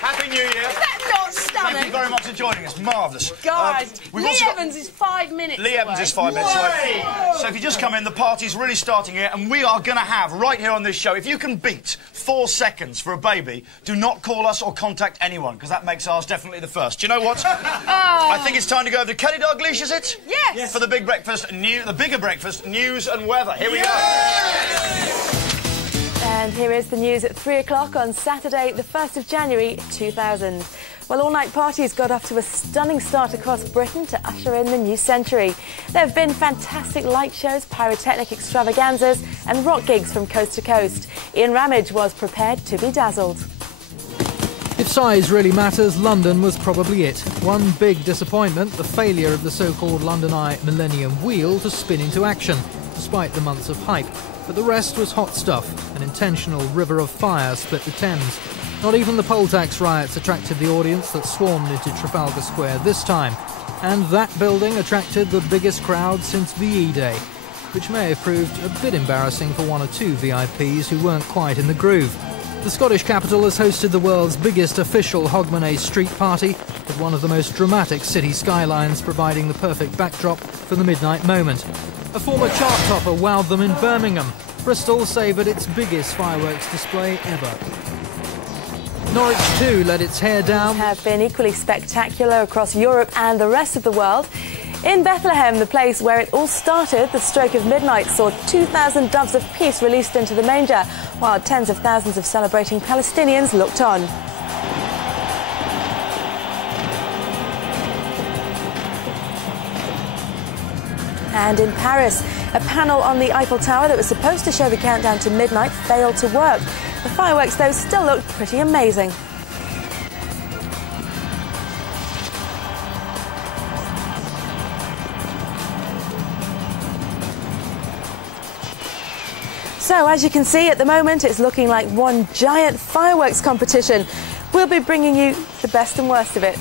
Happy New Year. Is that not stunning? Thank you very much for joining us. joining us. Marvellous. Guys, we've Lee also got- Evans is 5 minutes Lee Evans is 5 minutes away. So if you just come in, the party's really starting here, and we are going to have, right here on this show, if you can beat 4 seconds for a baby, do not call us or contact anyone, because that makes ours definitely the first. Do you know what? I think it's time to go over to Kelly Dalglish, is it? Yes. For the big breakfast, the bigger breakfast, news and weather. Here we go. And here is the news at 3 o'clock on Saturday, the 1st of January 2000. Well, all-night parties got off to a stunning start across Britain to usher in the new century. There have been fantastic light shows, pyrotechnic extravaganzas and rock gigs from coast to coast. Ian Ramage was prepared to be dazzled. If size really matters, London was probably it. One big disappointment, the failure of the so-called London Eye Millennium wheel to spin into action, despite the months of hype. But the rest was hot stuff. An intentional river of fire split the Thames. Not even the poll tax riots attracted the audience that swarmed into Trafalgar Square this time. And that building attracted the biggest crowd since VE Day, which may have proved a bit embarrassing for 1 or 2 VIPs who weren't quite in the groove. The Scottish capital has hosted the world's biggest official Hogmanay street party, with one of the most dramatic city skylines providing the perfect backdrop for the midnight moment. A former chart topper wowed them in Birmingham. Bristol savoured its biggest fireworks display ever. Norwich too let its hair down. Have been equally spectacular across Europe and the rest of the world. In Bethlehem, the place where it all started, the stroke of midnight saw 2,000 doves of peace released into the manger, while tens of thousands of celebrating Palestinians looked on. And in Paris, a panel on the Eiffel Tower that was supposed to show the countdown to midnight failed to work. The fireworks, though, still looked pretty amazing. So, as you can see, at the moment, it's looking like one giant fireworks competition. We'll be bringing you the best and worst of it.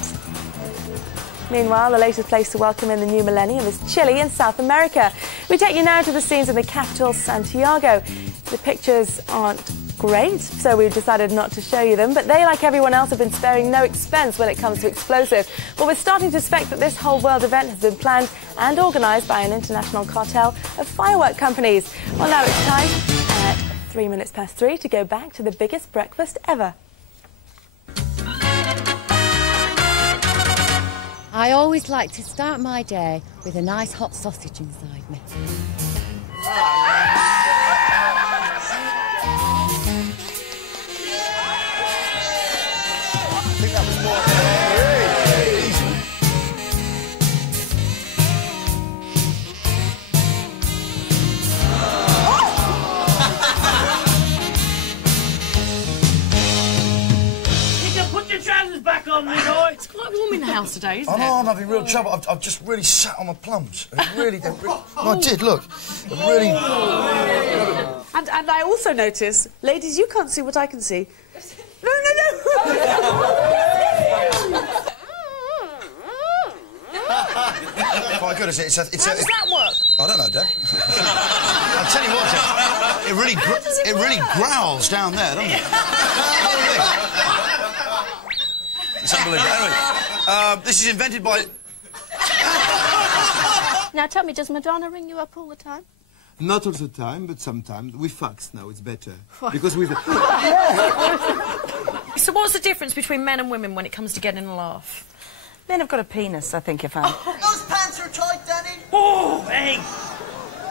Meanwhile, the latest place to welcome in the new millennium is Chile in South America. We take you now to the scenes in the capital, Santiago. The pictures aren't great, so we've decided not to show you them, but they, like everyone else, have been sparing no expense when it comes to explosives. But we're starting to suspect that this whole world event has been planned and organised by an international cartel of firework companies. Well, now it's time, at 3:03, to go back to the biggest breakfast ever. I always like to start my day with a nice hot sausage inside me. I think that was more easy. You can put your trousers back on, me boy. It's quite warm in the house today, isn't I it? know, I'm having real trouble. I've just really sat on my plums. Really. No, I did, look. Really. And I also notice, ladies, you can't see what I can see. No. Quite good, is it? How does that work? I don't know, Dad. I'll tell you what, Dad. It really growls down there, doesn't it? It's unbelievable. Anyway, this is invented by... Now tell me, does Madonna ring you up all the time? Not all the time, but sometimes. We fax now, it's better. Because we... So what's the difference between men and women when it comes to getting a laugh? Men have got a penis, I think, if I'm... Those pants are tight, Danny! Oh, hey!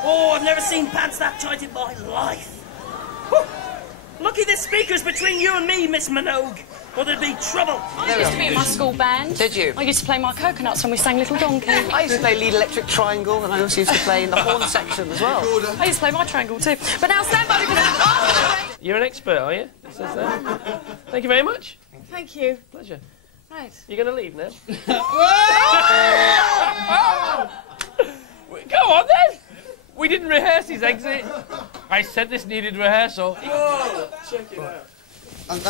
Oh, I've never seen pants that tight in my life. Whew. Lucky there's speakers between you and me, Miss Minogue, or there'd be trouble. I used to be in my school band. Did you? I used to play my coconuts when we sang Little Donkey. I used to play lead electric triangle, and I also used to play in the horn section as well. I used to play my triangle too. But now stand by because... You're an expert, are you? It says that. Thank you very much. Thank you. Pleasure. Right. You're going to leave now? Go on then! We didn't rehearse his exit. I said this needed rehearsal. Check it out. And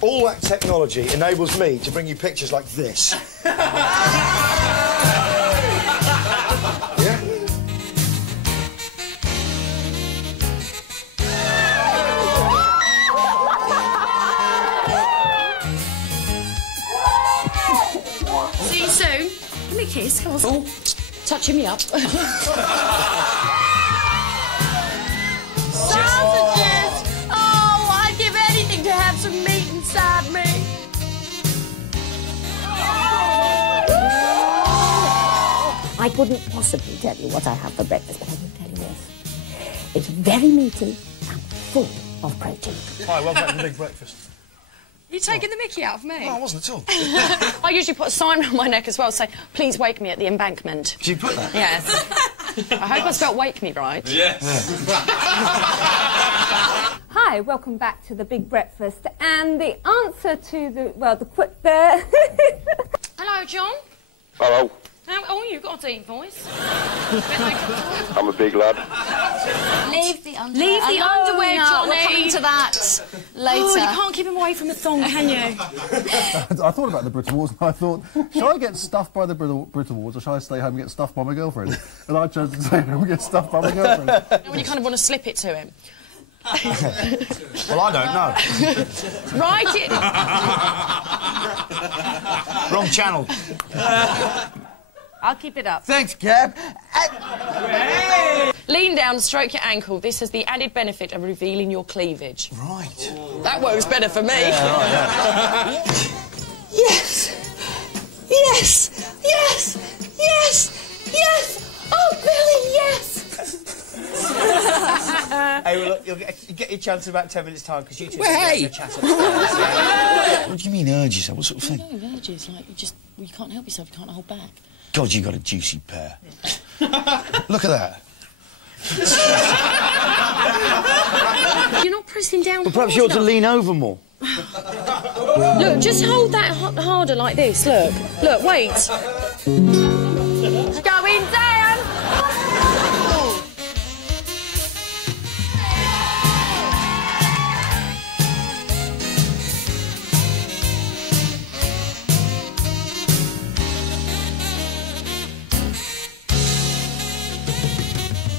all that technology enables me to bring you pictures like this. kiss. Come on. Oh, touching me up. Sausages! Oh, I'd give anything to have some meat inside me. I couldn't possibly tell you what I have for breakfast, but I will tell you this. It's very meaty and full of protein. Hi, welcome back to the Big Breakfast. You taking the mickey out of me? No, I wasn't at all. I usually put a sign around my neck as well, saying, please wake me at the embankment. Did you put that? Yes. I hope I spelled wake me right. Yes. Hi, welcome back to the Big Breakfast. And the answer to the Hello, John. Hello. Oh, you've got a deep voice. I'm a big lad. Leave the underwear. Leave the underwear, Johnny. We're coming to that later. Oh, you can't keep him away from the thong, can you? I thought about the Brit Awards and I thought, shall I get stuffed by the Brit Awards or shall I stay home and get stuffed by my girlfriend? And I chose to stay home and get stuffed by my girlfriend. When you kind of want to slip it to him. Well, I don't know. Write it. Wrong channel. I'll keep it up. Thanks, Gab. Lean down, stroke your ankle. This has the added benefit of revealing your cleavage. Right. That works better for me. Yeah. Yes! Yes! Yes! Yes! Yes! Oh, Billy, yes! Hey, well, look, you get your chance in about 10 minutes' time, because you two Well, hey! are chat upstairs. What do you mean urges? What sort of thing? No, urges, like, you can't help yourself, you can't hold back. God, you got a juicy pair. Look at that. You're not pressing down Well, perhaps you ought to lean over more. Look, just hold that harder like this, look. Look, wait. Going down!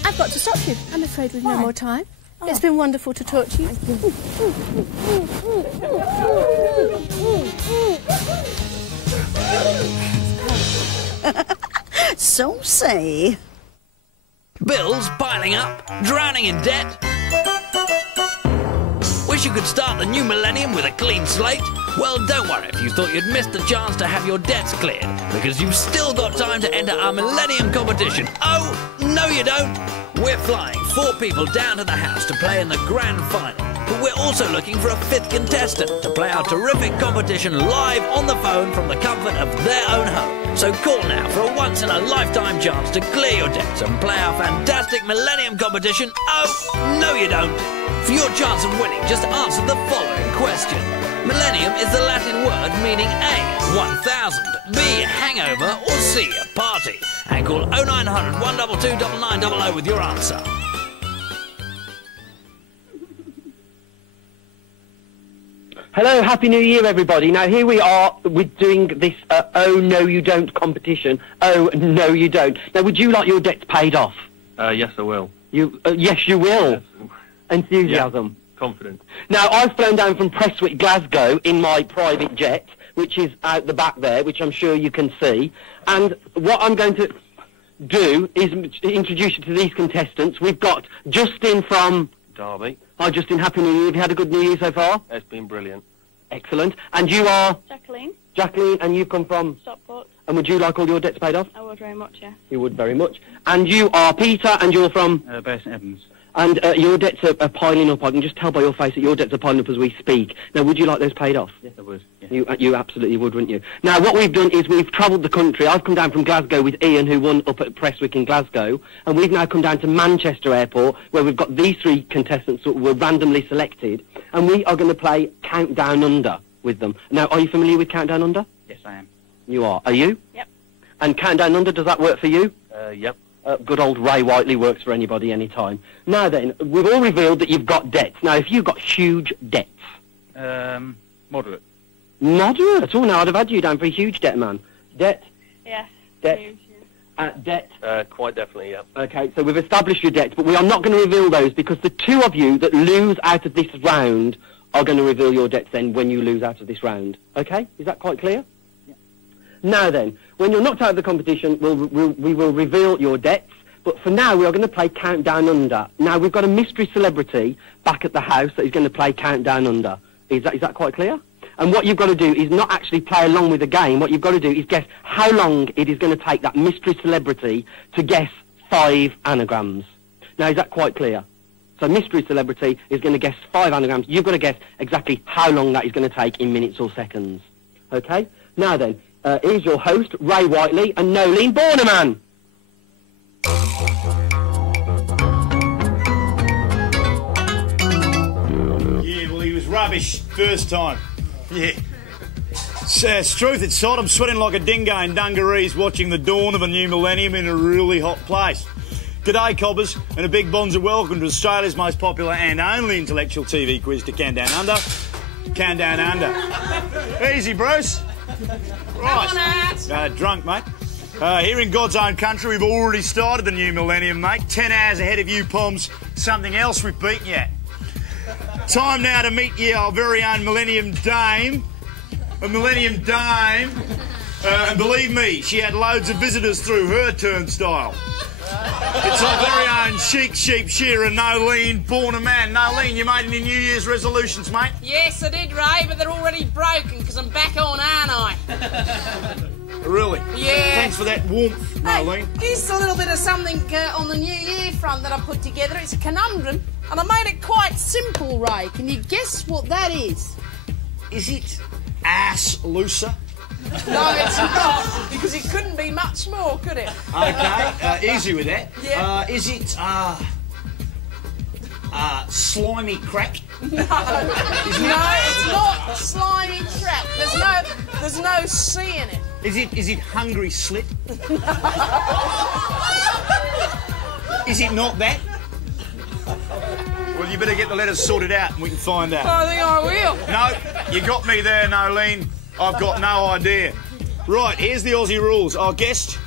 I've got to stop you. I'm afraid we've no more time. It's been wonderful to talk to you. So say. Bills piling up, drowning in debt. Wish you could start the new millennium with a clean slate? Well, don't worry if you thought you'd missed the chance to have your debts cleared, because you've still got time to enter our Millennium competition. Oh, no you don't! We're flying 4 people down to the house to play in the grand final, but we're also looking for a 5th contestant to play our terrific competition live on the phone from the comfort of their own home. So call now for a once-in-a-lifetime chance to clear your debts and play our fantastic Millennium competition. Oh, no you don't! For your chance of winning, just answer the following question. Millennium is the Latin word meaning A, 1000, B, hangover, or C, a party. And call 0900 122 9900 with your answer. Hello, Happy New Year, everybody. Now, here we are, we're doing this Oh No You Don't competition. Oh, no you don't. Now, would you like your debts paid off? Yes, I will. Yes, you will. Yes. Enthusiasm. Yeah, confident. Now, I've flown down from Prestwick, Glasgow, in my private jet, which is out the back there, which I'm sure you can see. And what I'm going to do is introduce you to these contestants. We've got Justin from... Derby. Hi, Justin. Happy New Year. Have you had a good New Year so far? It's been brilliant. Excellent. And you are? Jacqueline. Jacqueline, and you come from? Stockport. And would you like all your debts paid off? I would very much, yeah. You would very much. And you are Peter, and you're from? Bear St Evans. And your debts are piling up. I can just tell by your face that your debts are piling up as we speak. Now, would you like those paid off? Yes, I would. Yeah. You absolutely would, wouldn't you? Now, what we've done is we've travelled the country. I've come down from Glasgow with Ian, who won up at Prestwick in Glasgow. And we've now come down to Manchester Airport, where we've got these 3 contestants that were randomly selected. And we are going to play Countdown Under with them. Now, are you familiar with Countdown Under? Yes, I am. You are. Are you? Yep. And Countdown Under, does that work for you? Yep. Good old Ray Whiteley works for anybody, any time. Now then, we've all revealed that you've got debts. Now, if you've got huge debts... Moderate. Moderate? Oh, no, I'd have had you down for a huge debt, man. Debt? Yes. Debt? Huge, Debt? Quite definitely, yeah. OK, so we've established your debts, but we are not going to reveal those because the 2 of you that lose out of this round are going to reveal your debts then when you lose out of this round. OK? Is that quite clear? Yeah. Now then, when you're knocked out of the competition, we will reveal your debts. But for now, we are going to play Countdown Under. Now, we've got a mystery celebrity back at the house that is going to play Countdown Under. Is that quite clear? And what you've got to do is not actually play along with the game. What you've got to do is guess how long it is going to take that mystery celebrity to guess 5 anagrams. Now, is that quite clear? So mystery celebrity is going to guess 5 anagrams. You've got to guess exactly how long that is going to take in minutes or seconds. OK? Now then, here's your host, Ray Whiteley, and Nolene Borneman. Yeah, well, he was rubbish first time. Yeah. It's truth, it's sod. I'm sweating like a dingo in dungarees watching the dawn of a new millennium in a really hot place. G'day, cobbers, and a big bonza welcome to Australia's most popular and only intellectual TV quiz to Countdown Under. Countdown Under. Easy, Bruce. Right. Drunk, mate. Here in God's own country, we've already started the new millennium, mate. 10 hours ahead of you, Poms. Something else we've beaten you at. Time now to meet you, our very own Millennium Dame. A Millennium Dame. And believe me, she had loads of visitors through her turnstile. It's our very own chic sheep shearer, Nolene Borneman. Nolene, you made any New Year's resolutions, mate? Yes, I did, Ray, but they're already broken because I'm back on, aren't I? Really? Yeah. Thanks for that warmth, Nolene. Here's a little bit of something on the New Year front that I put together. It's a conundrum, and I made it quite simple, Ray. Can you guess what that is? Is it ass looser? No, it's not, because it couldn't be much more, could it? Okay, easy with that. Yeah. Is it slimy crack? No, it's not slimy crack. There's no C in it. Is it hungry slit? Is it not that? Well, you better get the letters sorted out and we can find out. I think I will. No, you got me there, Nolene. I've got no idea. Right, here's the Aussie rules. Our guest,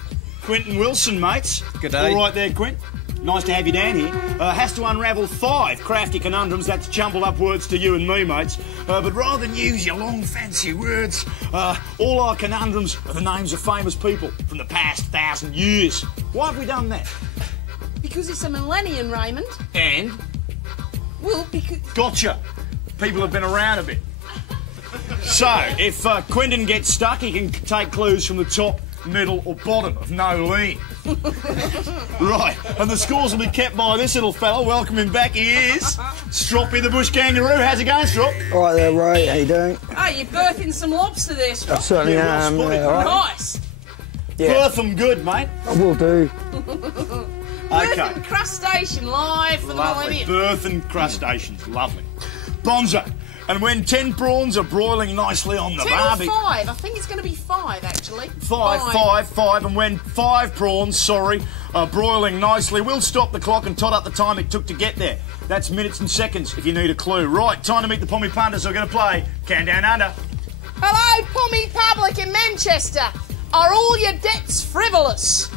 Quentin Wilson, mates. Good day. All right there, Quint. Nice to have you down here. Has to unravel 5 crafty conundrums. That's jumbled up words to you and me, mates. But rather than use your long, fancy words, all our conundrums are the names of famous people from the past 1,000 years. Why have we done that? Because it's a millennium, Raymond. And? Well, because... Gotcha. People have been around a bit. So, if Quentin gets stuck, he can take clues from the top, middle or bottom of Nolene. Right, and the scores will be kept by this little fella. Welcome him back. He is Stroppy the Bush Kangaroo. How's it going, Strop? All right there, Ray. How you doing? Oh, you're birthing some lobster there, Strop. I certainly am. Well yeah, right. Nice. Yeah. Birth them good, mate. I will do. Birthing crustacean live for Lovely. the millennium. Birthing crustaceans. Lovely. Bonzo. And when 10 prawns are broiling nicely on the 10 or barbie... 5? I think it's going to be 5, actually. 5. And when 5 prawns, are broiling nicely, we'll stop the clock and tot up the time it took to get there. That's minutes and seconds if you need a clue. Right, time to meet the Pommy punters who are going to play Countdown Under. Hello, Pommy public in Manchester. Are all your debts frivolous?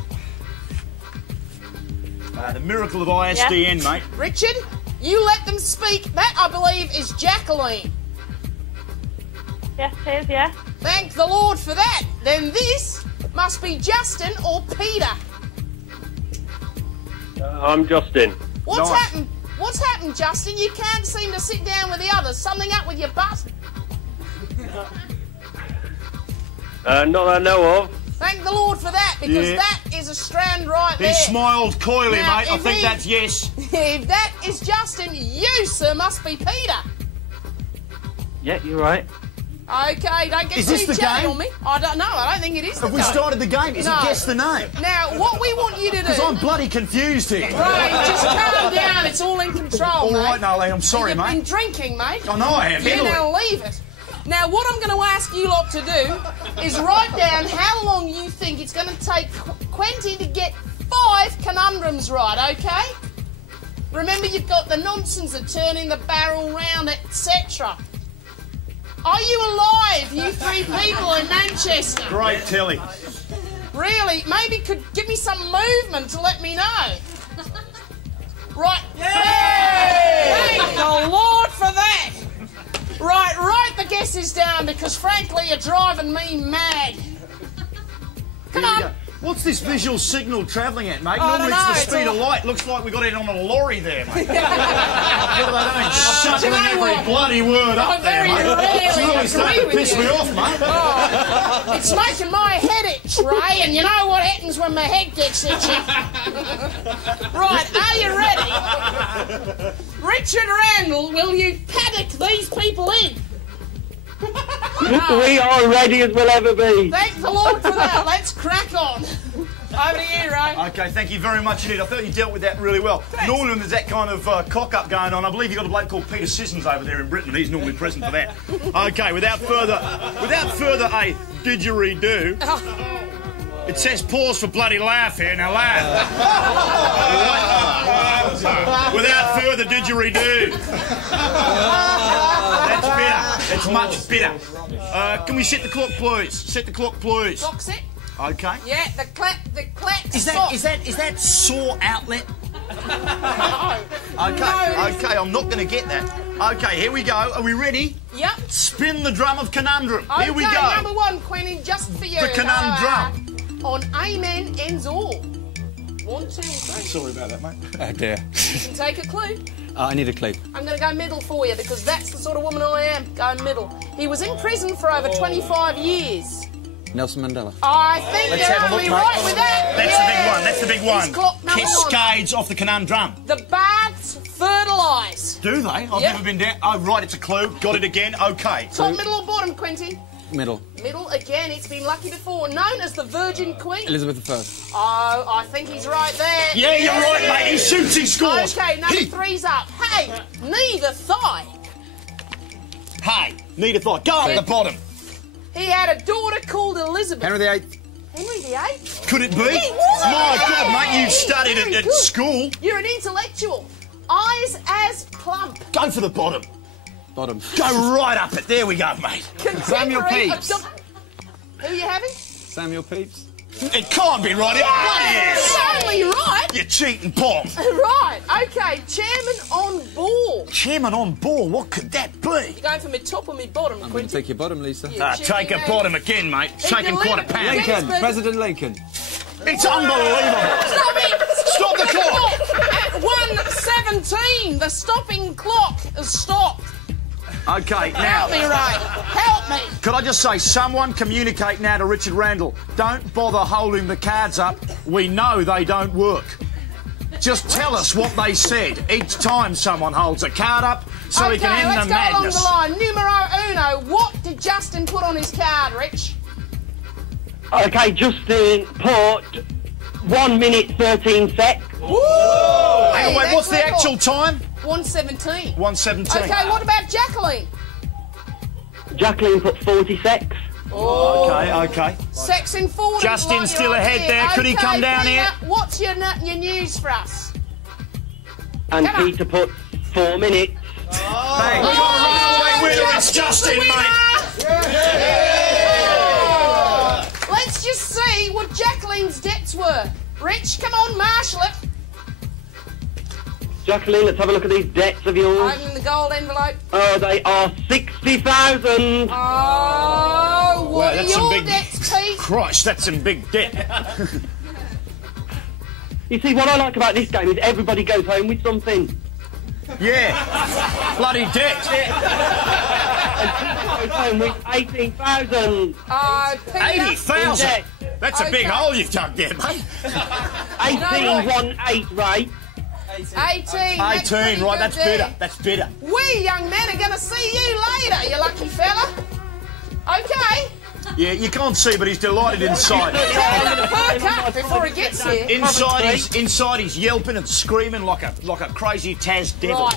The miracle of ISDN, mate. Richard, you let them speak. That, I believe, is Jacqueline. Yes, it is, yeah. Thank the Lord for that. Then this must be Justin or Peter. I'm Justin. What's happened? What's happened, Justin? You can't seem to sit down with the others. Something up with your butt? Not that I know of. Thank the Lord for that, because that is a strand right there. He smiled coyly, Now, mate. I think that's yes. If that is Justin, you, sir, must be Peter. Yeah, you're right. Okay, don't get Is this too the jelly game? on me. I don't know. I don't think it is the Have we game. started the game? Is it guess the name? Now, what we want you to do... Because I'm bloody confused here. Right, just calm down. It's all in control, All mate. right, Nolene, I'm sorry, You've mate. been drinking, mate. I know I have, You heavily. now leave it. Now, what I'm going to ask you lot to do is write down how long you think it's going to take Quentin to get 5 conundrums right, OK? Remember, you've got the nonsense of turning the barrel round, etc. Are you alive, you 3 people in Manchester? Great telly. Really? Maybe could give me some movement to let me know. Right. Yay! Thank the Lord for that. Right, write the guesses down because, frankly, you're driving me mad. Here we go. What's this visual signal travelling at, mate? I Normally don't know, it's the speed of light. Looks like we got it on a lorry there, mate. What are they doing? Shuttling every bloody word up there, mate. It's really starting to piss me off, mate. Oh, it's making my head itch, Ray, and you know what happens when my head gets itchy. Right, are you ready? Richard Randall, will you paddock these people in? We are ready as we'll ever be. Thank the Lord for that. Let's crack on. Over to you, Ray. OK, thank you very much indeed. I thought you dealt with that really well. Thanks. Normally when there's that kind of cock-up going on, I believe you've got a bloke called Peter Sissons over there in Britain. He's normally present for that. OK, without further a didgeridoo, it says pause for bloody laugh here. Now laugh. Without further didgeridoo. That's better. It's much better. Can we set the clock, please? Set the clock, please. Clock set. OK. Yeah, the clap Is that saw outlet? OK, I'm not going to get that. OK, here we go. Are we ready? Yep. Spin the drum of conundrum. Okay, Here we go. number one, Queenie, just for you. The conundrum. On Amen ends all. 1, 2, 3. Sorry about that, mate. Oh dear. You can take a clue. I need a clue. I'm going to go middle for you because that's the sort of woman I am. Go middle. He was in prison for over 25 years. Nelson Mandela. I think Let's you're have a look, only mate. right with that. That's the big one. That's the big one. He's clock number Cascades off the conundrum. one. The baths fertilise. Do they? I've Yep. never been down. Oh, right, it's a clue. Got it again. OK. Top, middle or bottom, Quentin? Middle. Middle, again, it's been lucky before. Known as the Virgin Queen. Elizabeth I. Oh, I think he's right there. Yeah, you're right, mate. He shoots, he scores. OK, number 3's up. Hey, neither thigh. Hey, need a thought. Go up the bottom. He had a daughter called Elizabeth. Henry VIII. Henry VIII? Could it be? He was My there. God, mate, you've studied Very at good. school. You're an intellectual. Eyes as plump. Go for the bottom. Bottom. Go right up it. There we go, mate. Samuel Contemporary Pepys. of Who you having? Samuel Pepys. It can't be right. It bloody is. It's only right. You cheating bomb. Right, OK. Chairman on ball. Chairman on ball. What could that be? You're going for mid-top or mid-bottom, I'm going Quentin? to take your bottom, Lisa. Yeah. Take a bottom again, mate. He Taking quite a delivered pound. Lincoln. Gettysburg. President Lincoln. It's unbelievable. Stop it! Stop the clock. At 1:17, the stopping clock has stopped. OK, now. Help me, Ray. Help me. Could I just say, someone communicate now to Richard Randall. Don't bother holding the cards up. We know they don't work. Just tell us what they said each time someone holds a card up so OK, we can end let's the go madness. along the line. Numero uno. What did Justin put on his card, Rich? OK, Justin put 1 minute 13 secs. Woo! Hang on, wait, what's the actual time? 1:17. 1:17. OK, what about Jacqueline? Jacqueline put 40 secs. Oh. OK. Sex in 40. Justin's like still your ahead idea. there. Could he come down Peter, here? What's your news for us? And Come on. Peter put 4 minutes. Thank God. Runaway winner, it's Justin, mate. Let's just see what Jacqueline's debts were. Rich, come on, marshal it. Jacqueline, let's have a look at these debts of yours. Open the gold envelope. Oh, they are 60,000. Oh, what Wow, are that's some your big- debts, Pete? Christ, that's some big debt. You see, what I like about this game is everybody goes home with something. Yeah. Bloody debt. And Peter goes home with 18,000. Peter. 80,000. debt. That's a big Okay. hole you've dug there, mate. 18,18, Ray. 18. 18, right, that's better. That's better. We young men are going to see you later, you lucky fella. OK. Yeah, you can't see, but he's delighted inside. Tell him to perk up before he gets here. Inside he's yelping and screaming like a crazy Taz devil.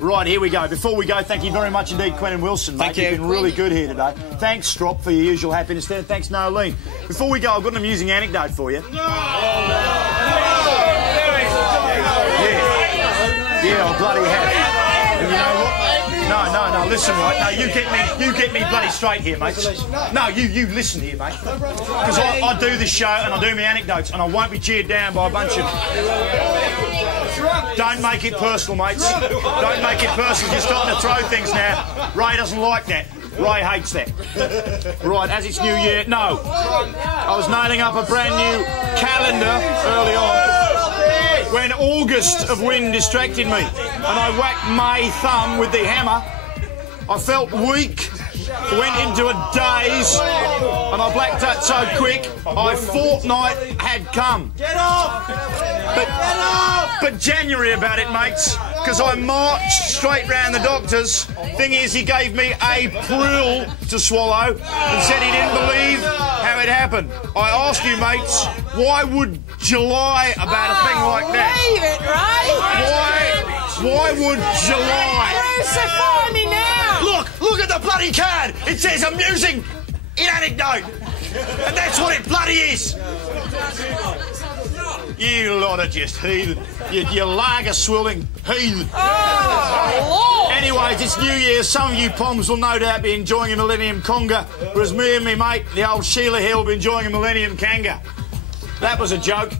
Right, here we go. Before we go, thank you very much indeed, Quentin Wilson, mate. Thank you. You've been really good here today. Thanks, Strop, for your usual happiness there. Thanks, Nolene. Before we go, I've got an amusing anecdote for you. Yeah, I bloody have. And you know what? No, listen, right? No, you get me bloody straight here, mate. No, you listen here, mate. Because I do this show and I do my anecdotes and I won't be cheered down by a bunch of... Don't make it personal, mates. Don't make it personal. You're starting to throw things now. Ray doesn't like that. Ray hates that. Right, as it's New Year, no. I was nailing up a brand new calendar early on when August of wind distracted me and I whacked May thumb with the hammer. I felt weak, went into a daze, and I blacked out so quick, I fortnight had come. Get off! But January about it, mates, because I marched straight round the doctor's. Thing is, he gave me a prill to swallow and said he didn't believe how it happened. I ask you, mates, why would July about a thing like that? Leave it, right? Why would July? Crucify me now! Look at the bloody card! It says amusing inanecdote! And that's what it bloody is! You lot are just heathen. You lager-swilling heathen. Oh, Lord! Anyways, it's New Year. Some of you poms will no doubt be enjoying a Millennium Conga, whereas me and me mate, the old Sheila here, will be enjoying a Millennium Kanga. That was a joke.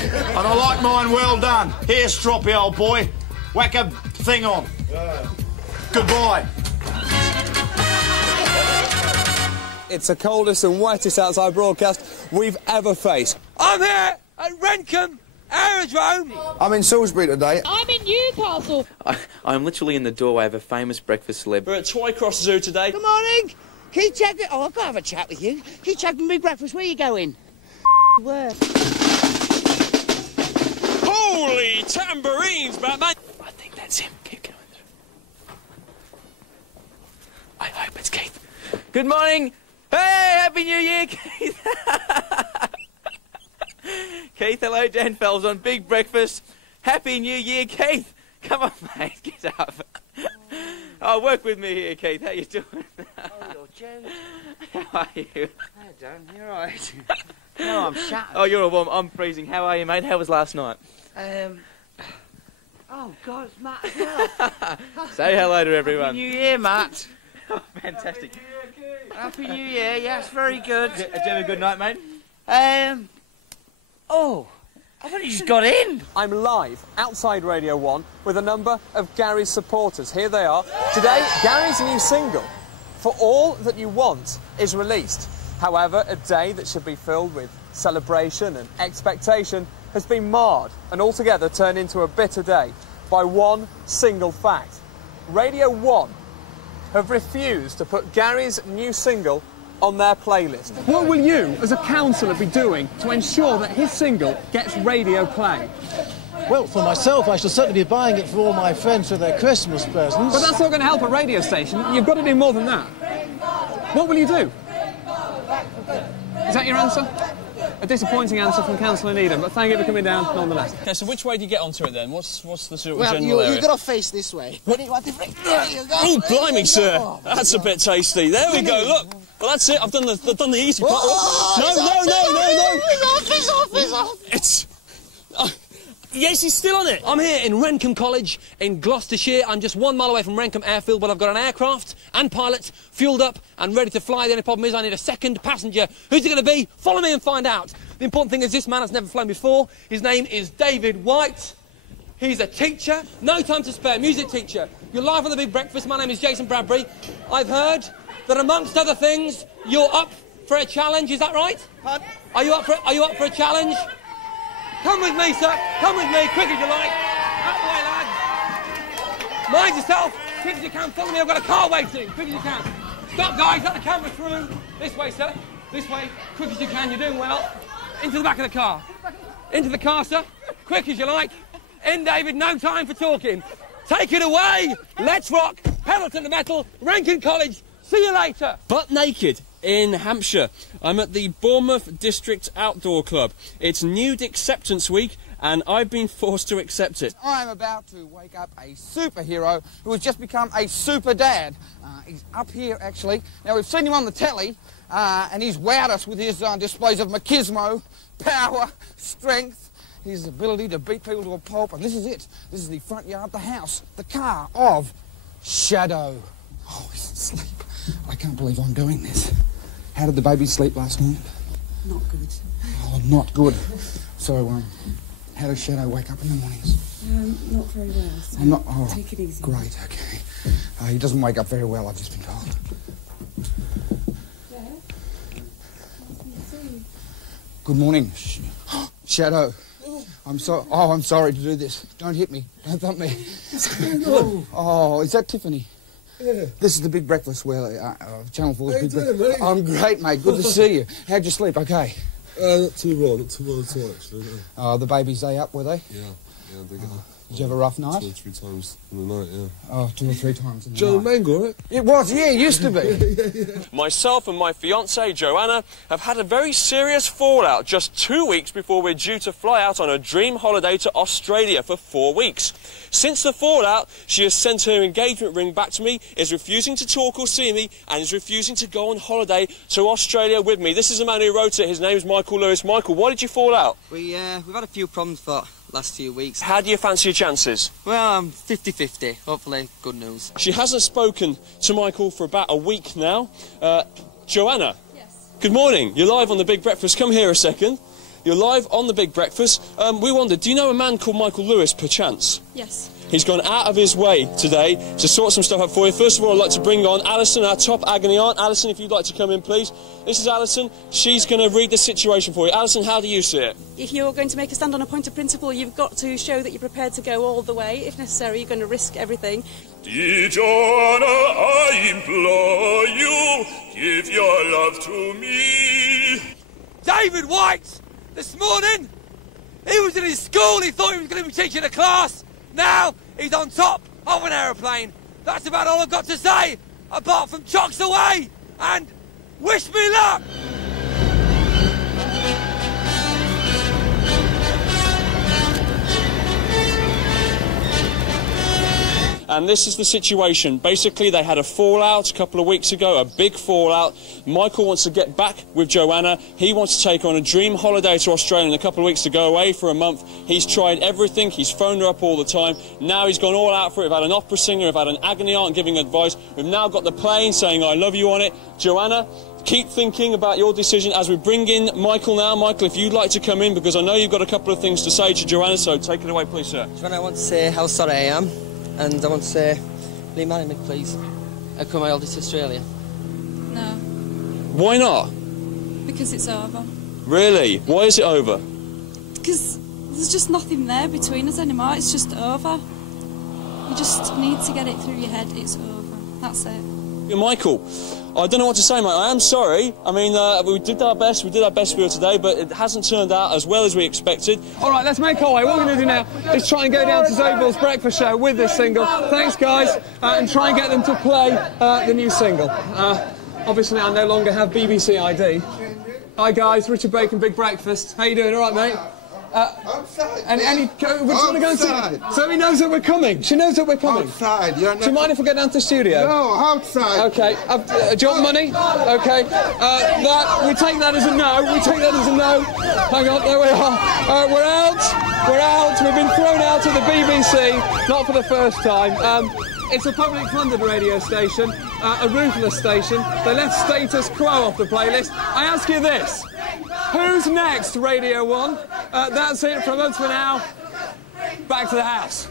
And I like mine well done. Here, stroppy old boy. Whack a thing on. Goodbye. It's the coldest and wettest outside broadcast we've ever faced. I'm here at Rentham Aerodrome. I'm in Salisbury today. I'm in Newcastle. I'm literally in the doorway of a famous breakfast celeb. We're at Twycross Zoo today. Good morning. Keith Chapman. Oh, I've got to have a chat with you. Keith Chapman, big breakfast. Where are you going? Where? Holy tambourines, Batman! I think that's him. Keep going through. I hope it's Keith. Good morning. Hey, Happy New Year, Keith. Keith, hello, Dan Fells on Big Breakfast. Happy New Year, Keith. Come on, mate, get up. Oh, work with me here, Keith. How you doing? Oh, you're Joe. How are you? Hi, Dan. You're right. No, I'm shattered. Oh, you're all warm. I'm freezing. How are you, mate? How was last night? Oh, God, it's Matt as well. Say hello to everyone. Happy New Year, Matt. Oh, fantastic. Happy New Year. Yes, very good. Did you have a good night, mate? Oh, I've only just got in. I'm live outside Radio 1 with a number of Gary's supporters. Here they are. Today, Gary's new single, For All That You Want, is released. However, a day that should be filled with celebration and expectation has been marred and altogether turned into a bitter day by one single fact. Radio 1 have refused to put Gary's new single on their playlist. What will you, as a councillor, be doing to ensure that his single gets radio play? Well, for myself, I shall certainly be buying it for all my friends for their Christmas presents. But that's not going to help a radio station. You've got to do more than that. What will you do? Is that your answer? A disappointing answer from Councillor Needham, but thank you for coming down nonetheless. Okay, so which way do you get onto it then? What's the sort of general area? You've got to face this way. There you go. Oh, blimey, sir. That's a bit tasty. There we go, look. Well, that's it. I've done the easy part. No. He's off. It's... yes, he's still on it. I'm here in Rentham College in Gloucestershire. I'm just 1 mile away from Rentham Airfield, but I've got an aircraft and pilots fueled up and ready to fly. The only problem is I need a second passenger. Who's it going to be? Follow me and find out. The important thing is this man has never flown before. His name is David White. He's a teacher. No time to spare. Music teacher. You're live on The Big Breakfast. My name is Jason Bradbury. I've heard that amongst other things, you're up for a challenge. Is that right? Pardon? Are you up for a challenge? Come with me, sir. Come with me, quick as you like. Out the way, lad. Mind yourself. Quick as you can. Follow me. I've got a car waiting. Quick as you can. Stop, guys. Let the camera through. This way, sir. This way. Quick as you can. You're doing well. Into the back of the car. Into the car, sir. Quick as you like. In, David. No time for talking. Take it away. Let's rock. Pedal to the metal. Rankin College. See you later. Butt naked in Hampshire. I'm at the Bournemouth District Outdoor Club. It's Nude Acceptance Week, and I've been forced to accept it. I'm about to wake up a superhero who has just become a super dad. He's up here, actually. Now, we've seen him on the telly, and he's wowed us with his displays of machismo, power, strength, his ability to beat people to a pulp. And this is it. This is the front yard, the house, the car of Shadow. Oh, he's asleep. I can't believe I'm doing this. How did the baby sleep last night? Not good. Oh, not good. So, how does Shadow wake up in the mornings? Not very well, so I'm not, oh, take it easy. Great, okay. He doesn't wake up very well, I've just been told. Good morning. Shadow. I'm sorry to do this. Don't hit me. Don't thump me. Oh, is that Tiffany? Yeah. This is the Big Breakfast where Channel 4's How Big you doing, Breakfast. mate? I'm great, mate. Good to see you. How'd you sleep? Okay. Not too well at all, actually. No. Oh, the babies, they up, were they? Yeah, they got Did you have a rough night? 2 or 3 times in the night, yeah. Oh, 2 or 3 times in the Joe night. Mango, right? It was, yeah, it used to be. Myself and my fiancée, Joanna, have had a very serious fallout just 2 weeks before we're due to fly out on a dream holiday to Australia for 4 weeks. Since the fallout, she has sent her engagement ring back to me, is refusing to talk or see me, and is refusing to go on holiday to Australia with me. This is the man who wrote it. His name's Michael Lewis. Michael, why did you fall out? We've had a few problems for last few weeks. How do you fancy your chances? Well, 50-50. Hopefully, good news. She hasn't spoken to Michael for about a week now. Joanna. Yes. Good morning. You're live on The Big Breakfast. Come here a second. You're live on The Big Breakfast. We wondered, do you know a man called Michael Lewis, perchance? Yes. He's gone out of his way today to sort some stuff out for you. First of all, I'd like to bring on Alison, our top agony aunt. Alison, if you'd like to come in, please. This is Alison. She's going to read the situation for you. Alison, how do you see it? If you're going to make a stand on a point of principle, you've got to show that you're prepared to go all the way. If necessary, you're going to risk everything. Dear Joanna, I implore you, give your love to me. David White, this morning, he was in his school, he thought he was going to be teaching a class. Now, he's on top of an aeroplane. That's about all I've got to say, apart from chocks away and wish me luck. And this is the situation. Basically, they had a fallout a couple of weeks ago, a big fallout. Michael wants to get back with Joanna. He wants to take her on a dream holiday to Australia in a couple of weeks to go away for a month. He's tried everything. He's phoned her up all the time. Now he's gone all out for it. We've had an opera singer. We've had an agony aunt giving advice. We've now got the plane saying, I love you on it. Joanna, keep thinking about your decision as we bring in Michael now. Michael, if you'd like to come in, because I know you've got a couple of things to say to Joanna, so take it away, please, sir. Joanna, I want to say how sorry I am, and I want to say, will you marry me, please? How come I holiday to Australia? No, Why not? because it's over. Really? Why is it over? Because there's just nothing there between us anymore. It's just over. You just need to get it through your head. It's over. That's it. Michael, I don't know what to say, mate. I am sorry. I mean, we did our best. We did our best for you today, but it hasn't turned out as well as we expected. All right, let's make our way. What we're going to do now is try and go down to Zabel's breakfast show with this single. Thanks, guys, and try and get them to play the new single. Obviously, I no longer have BBC ID. Hi, guys. Richard Bacon, Big Breakfast. How you doing? All right, mate? Outside. We just want to go and see. So he knows that we're coming. She knows that we're coming. Outside. Do you mind if we go down to the studio? No, outside. Okay. Do you want money? Okay. We take that as a no. We take that as a no. Hang on. There we are. We're out. We're out. We've been thrown out of the BBC. Not for the first time. It's a public funded radio station, a ruthless station. They left Status Quo off the playlist. I ask you this. Who's next, Radio 1? That's it from us for now. Back to the house.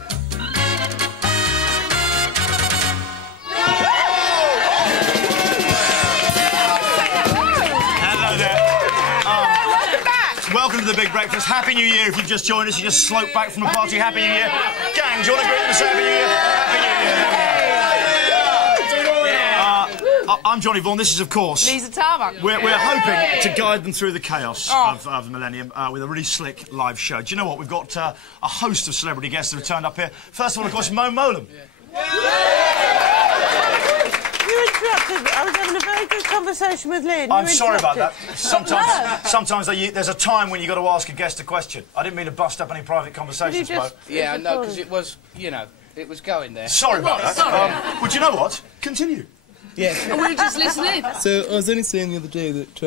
Hello there. Welcome back. Welcome to the Big Breakfast. Happy New Year. If you've just joined us, you just sloped back from a party. Happy New Year. Gang, do you want to greet them and say Happy New Year? Happy New Year. I'm Johnny Vaughan. This is, of course... Lisa Tarbuck. We're hoping to guide them through the chaos of the Millennium with a really slick live show. Do you know what? We've got a host of celebrity guests that have turned up here. First of all, of course, Mo Molam. You interrupted me. I was having a very good conversation with Lynn. I'm sorry about that. Sometimes there's a time when you've got to ask a guest a question. I didn't mean to bust up any private conversations, Mo. Yeah, no, because it was, you know, it was going there. Sorry about that. Well, do you know what? Continue. Yeah. And we're just listening. So I was only saying the other day that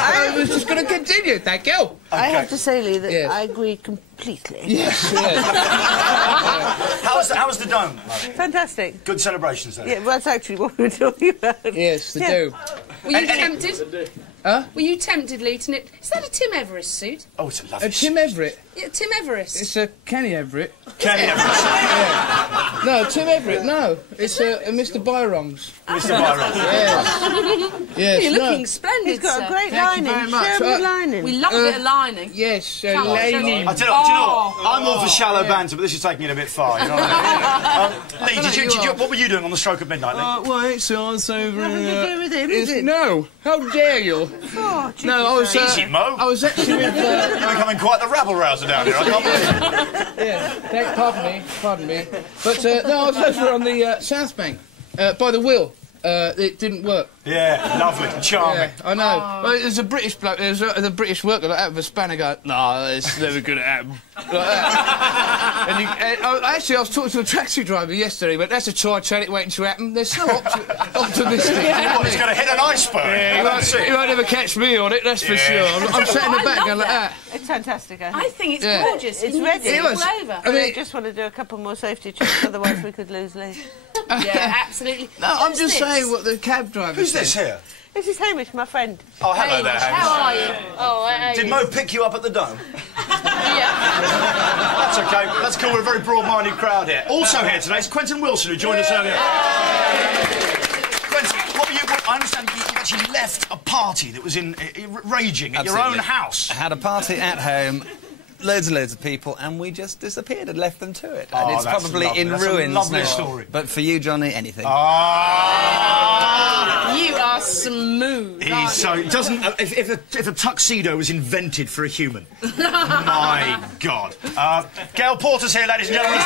I was just going to continue. Thank you. Okay. I have to say, Lee, that I agree completely. Yes. How was the dome? Fantastic. Good celebrations there. Yeah, well, that's actually what we were talking about. Yes, the dome. Were you tempted? Huh? Were you tempted, Lee, to knit? Is that a Tim Everest suit? Oh, it's a lovely Tim Everett? Yeah, Tim Everest. It's a Kenny Everett. Kenny Everett. No, Tim Everett, no. It's Mr. Byrongs. Mr. Byrongs. Yes. You're looking no. splendid, He's got sir. a great Thank you lining. very much. Show him the lining. We love a bit of lining. Yes, Come on, lining. Do you know what? I'm all for shallow banter, but this is taking it a bit far. You know what I mean? Lee, what were you doing on the stroke of midnight, Lee? Well, it's over. Nothing to do with him, is it? No. How dare you? Oh, No, I was. Easy, Mo. I was actually with. You're becoming quite the rabble-rouser down here. I can't believe it. Yeah. Pardon me. But no, I was over on the South Bank by the Will. It didn't work. Yeah, lovely, charming. Yeah, I know. Well, there's a British bloke, there's a British worker like that with a spanner going, no, it's never going to happen. Like that. Actually, I was talking to a taxi driver yesterday, but that's a try, tell it, waiting to happen. They're so optimistic. What, he's going to hit an iceberg? Yeah, you won't ever catch me on it, that's for sure. I'm sat in the back going like that. It's fantastic, I think. I think it's gorgeous. It's ready. It's all over. I mean, I just want to do a couple more safety checks, otherwise we could lose Lee. Yeah, absolutely. No, I'm just saying what the cab driver Who's said. this here? This is Hamish, my friend. Oh, hello there, Hamish. How are you? Oh, Did Mo pick you up at the Dome? Yeah. That's okay. That's cool. We're a very broad-minded crowd here. Also here today is Quentin Wilson, who joined us earlier. Quentin, I understand you actually left a party that was raging at your own house. I had a party at home. Loads and loads of people, and we just disappeared and left them to it. Oh, And it's that's probably lovely. in That's ruins a lovely now. story. But for you, Johnny, anything. You are smooth. He's so doesn't. If a tuxedo was invented for a human, my God. Gail Porter's here, ladies and gentlemen.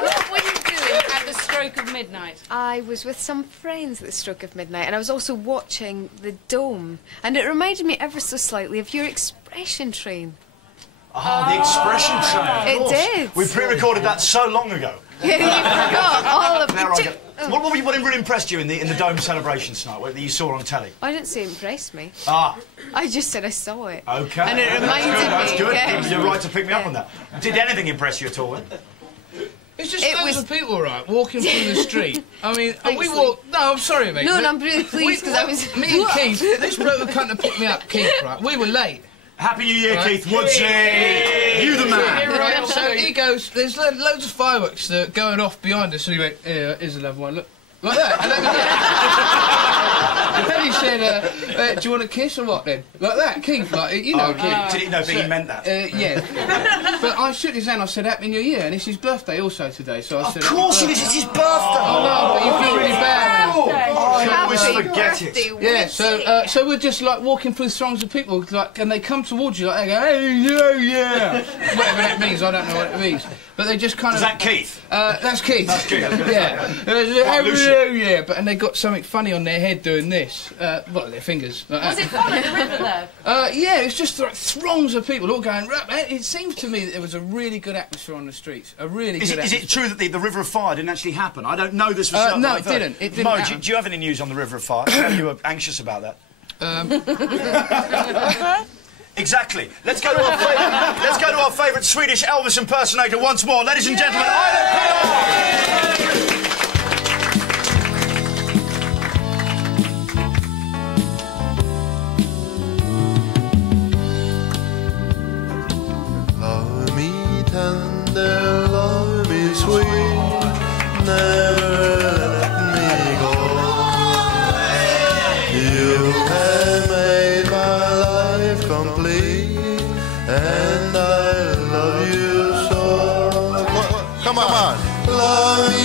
What were you doing at the stroke of midnight? I was with some friends at the stroke of midnight, and I was also watching the Dome, and it reminded me ever so slightly of your expression train. The expression train. It did. We pre-recorded that so long ago. Yeah, you forgot all of There I go. What really impressed you in the Dome celebration tonight? What you saw on telly? I didn't say it impressed me. Ah. I just said I saw it. Okay. And it reminded That's me. good. Yeah. You're right to pick me up on that. Did anything impress you at all? It's just loads of people, right, walking through the street. I mean, we walked... No, I'm sorry, mate. No, and I'm really pleased because I was... Me and Keith, this bloke who come to pick me up, Keith, right, we were late. Happy New Year, Keith Woodsy! You the man! Right, so he goes, there's loads of fireworks that are going off behind us, and he went, yeah, here's another one, look. Like that. And then he said, do you want a kiss or what then? Like that, Keith, like, you know, Keith. Did he know he meant that? Yeah. But I shook his hand, I said, Happy New Year, and it's his birthday also today, so I said... Of course it is, it's his birthday! Oh, no, but you feel really bad. I always forget it. Yeah, so we're just, like, walking through throngs of people, like, and they come towards you, like, they go, hey, yeah! Whatever that means, I don't know what it means. But they just kind of... Is that Keith? That's Keith. That's Keith. Yeah. Yeah, but and they got something funny on their head doing this. Well, their fingers. Like Was it fun at the river, though? Yeah, it's just like throngs of people all going. It seems to me that there was a really good atmosphere on the streets. A really good atmosphere. Is it true that the River of Fire didn't actually happen? I don't know this for certain. No, it didn't. It didn't Mo, happen. do you have any news on the River of Fire? You were anxious about that. Exactly. Let's go to our favourite Swedish Elvis impersonator once more, ladies and gentlemen. Love me tender, love me sweet, never let me go. You have made my life complete, and I love you so. Come on. Love me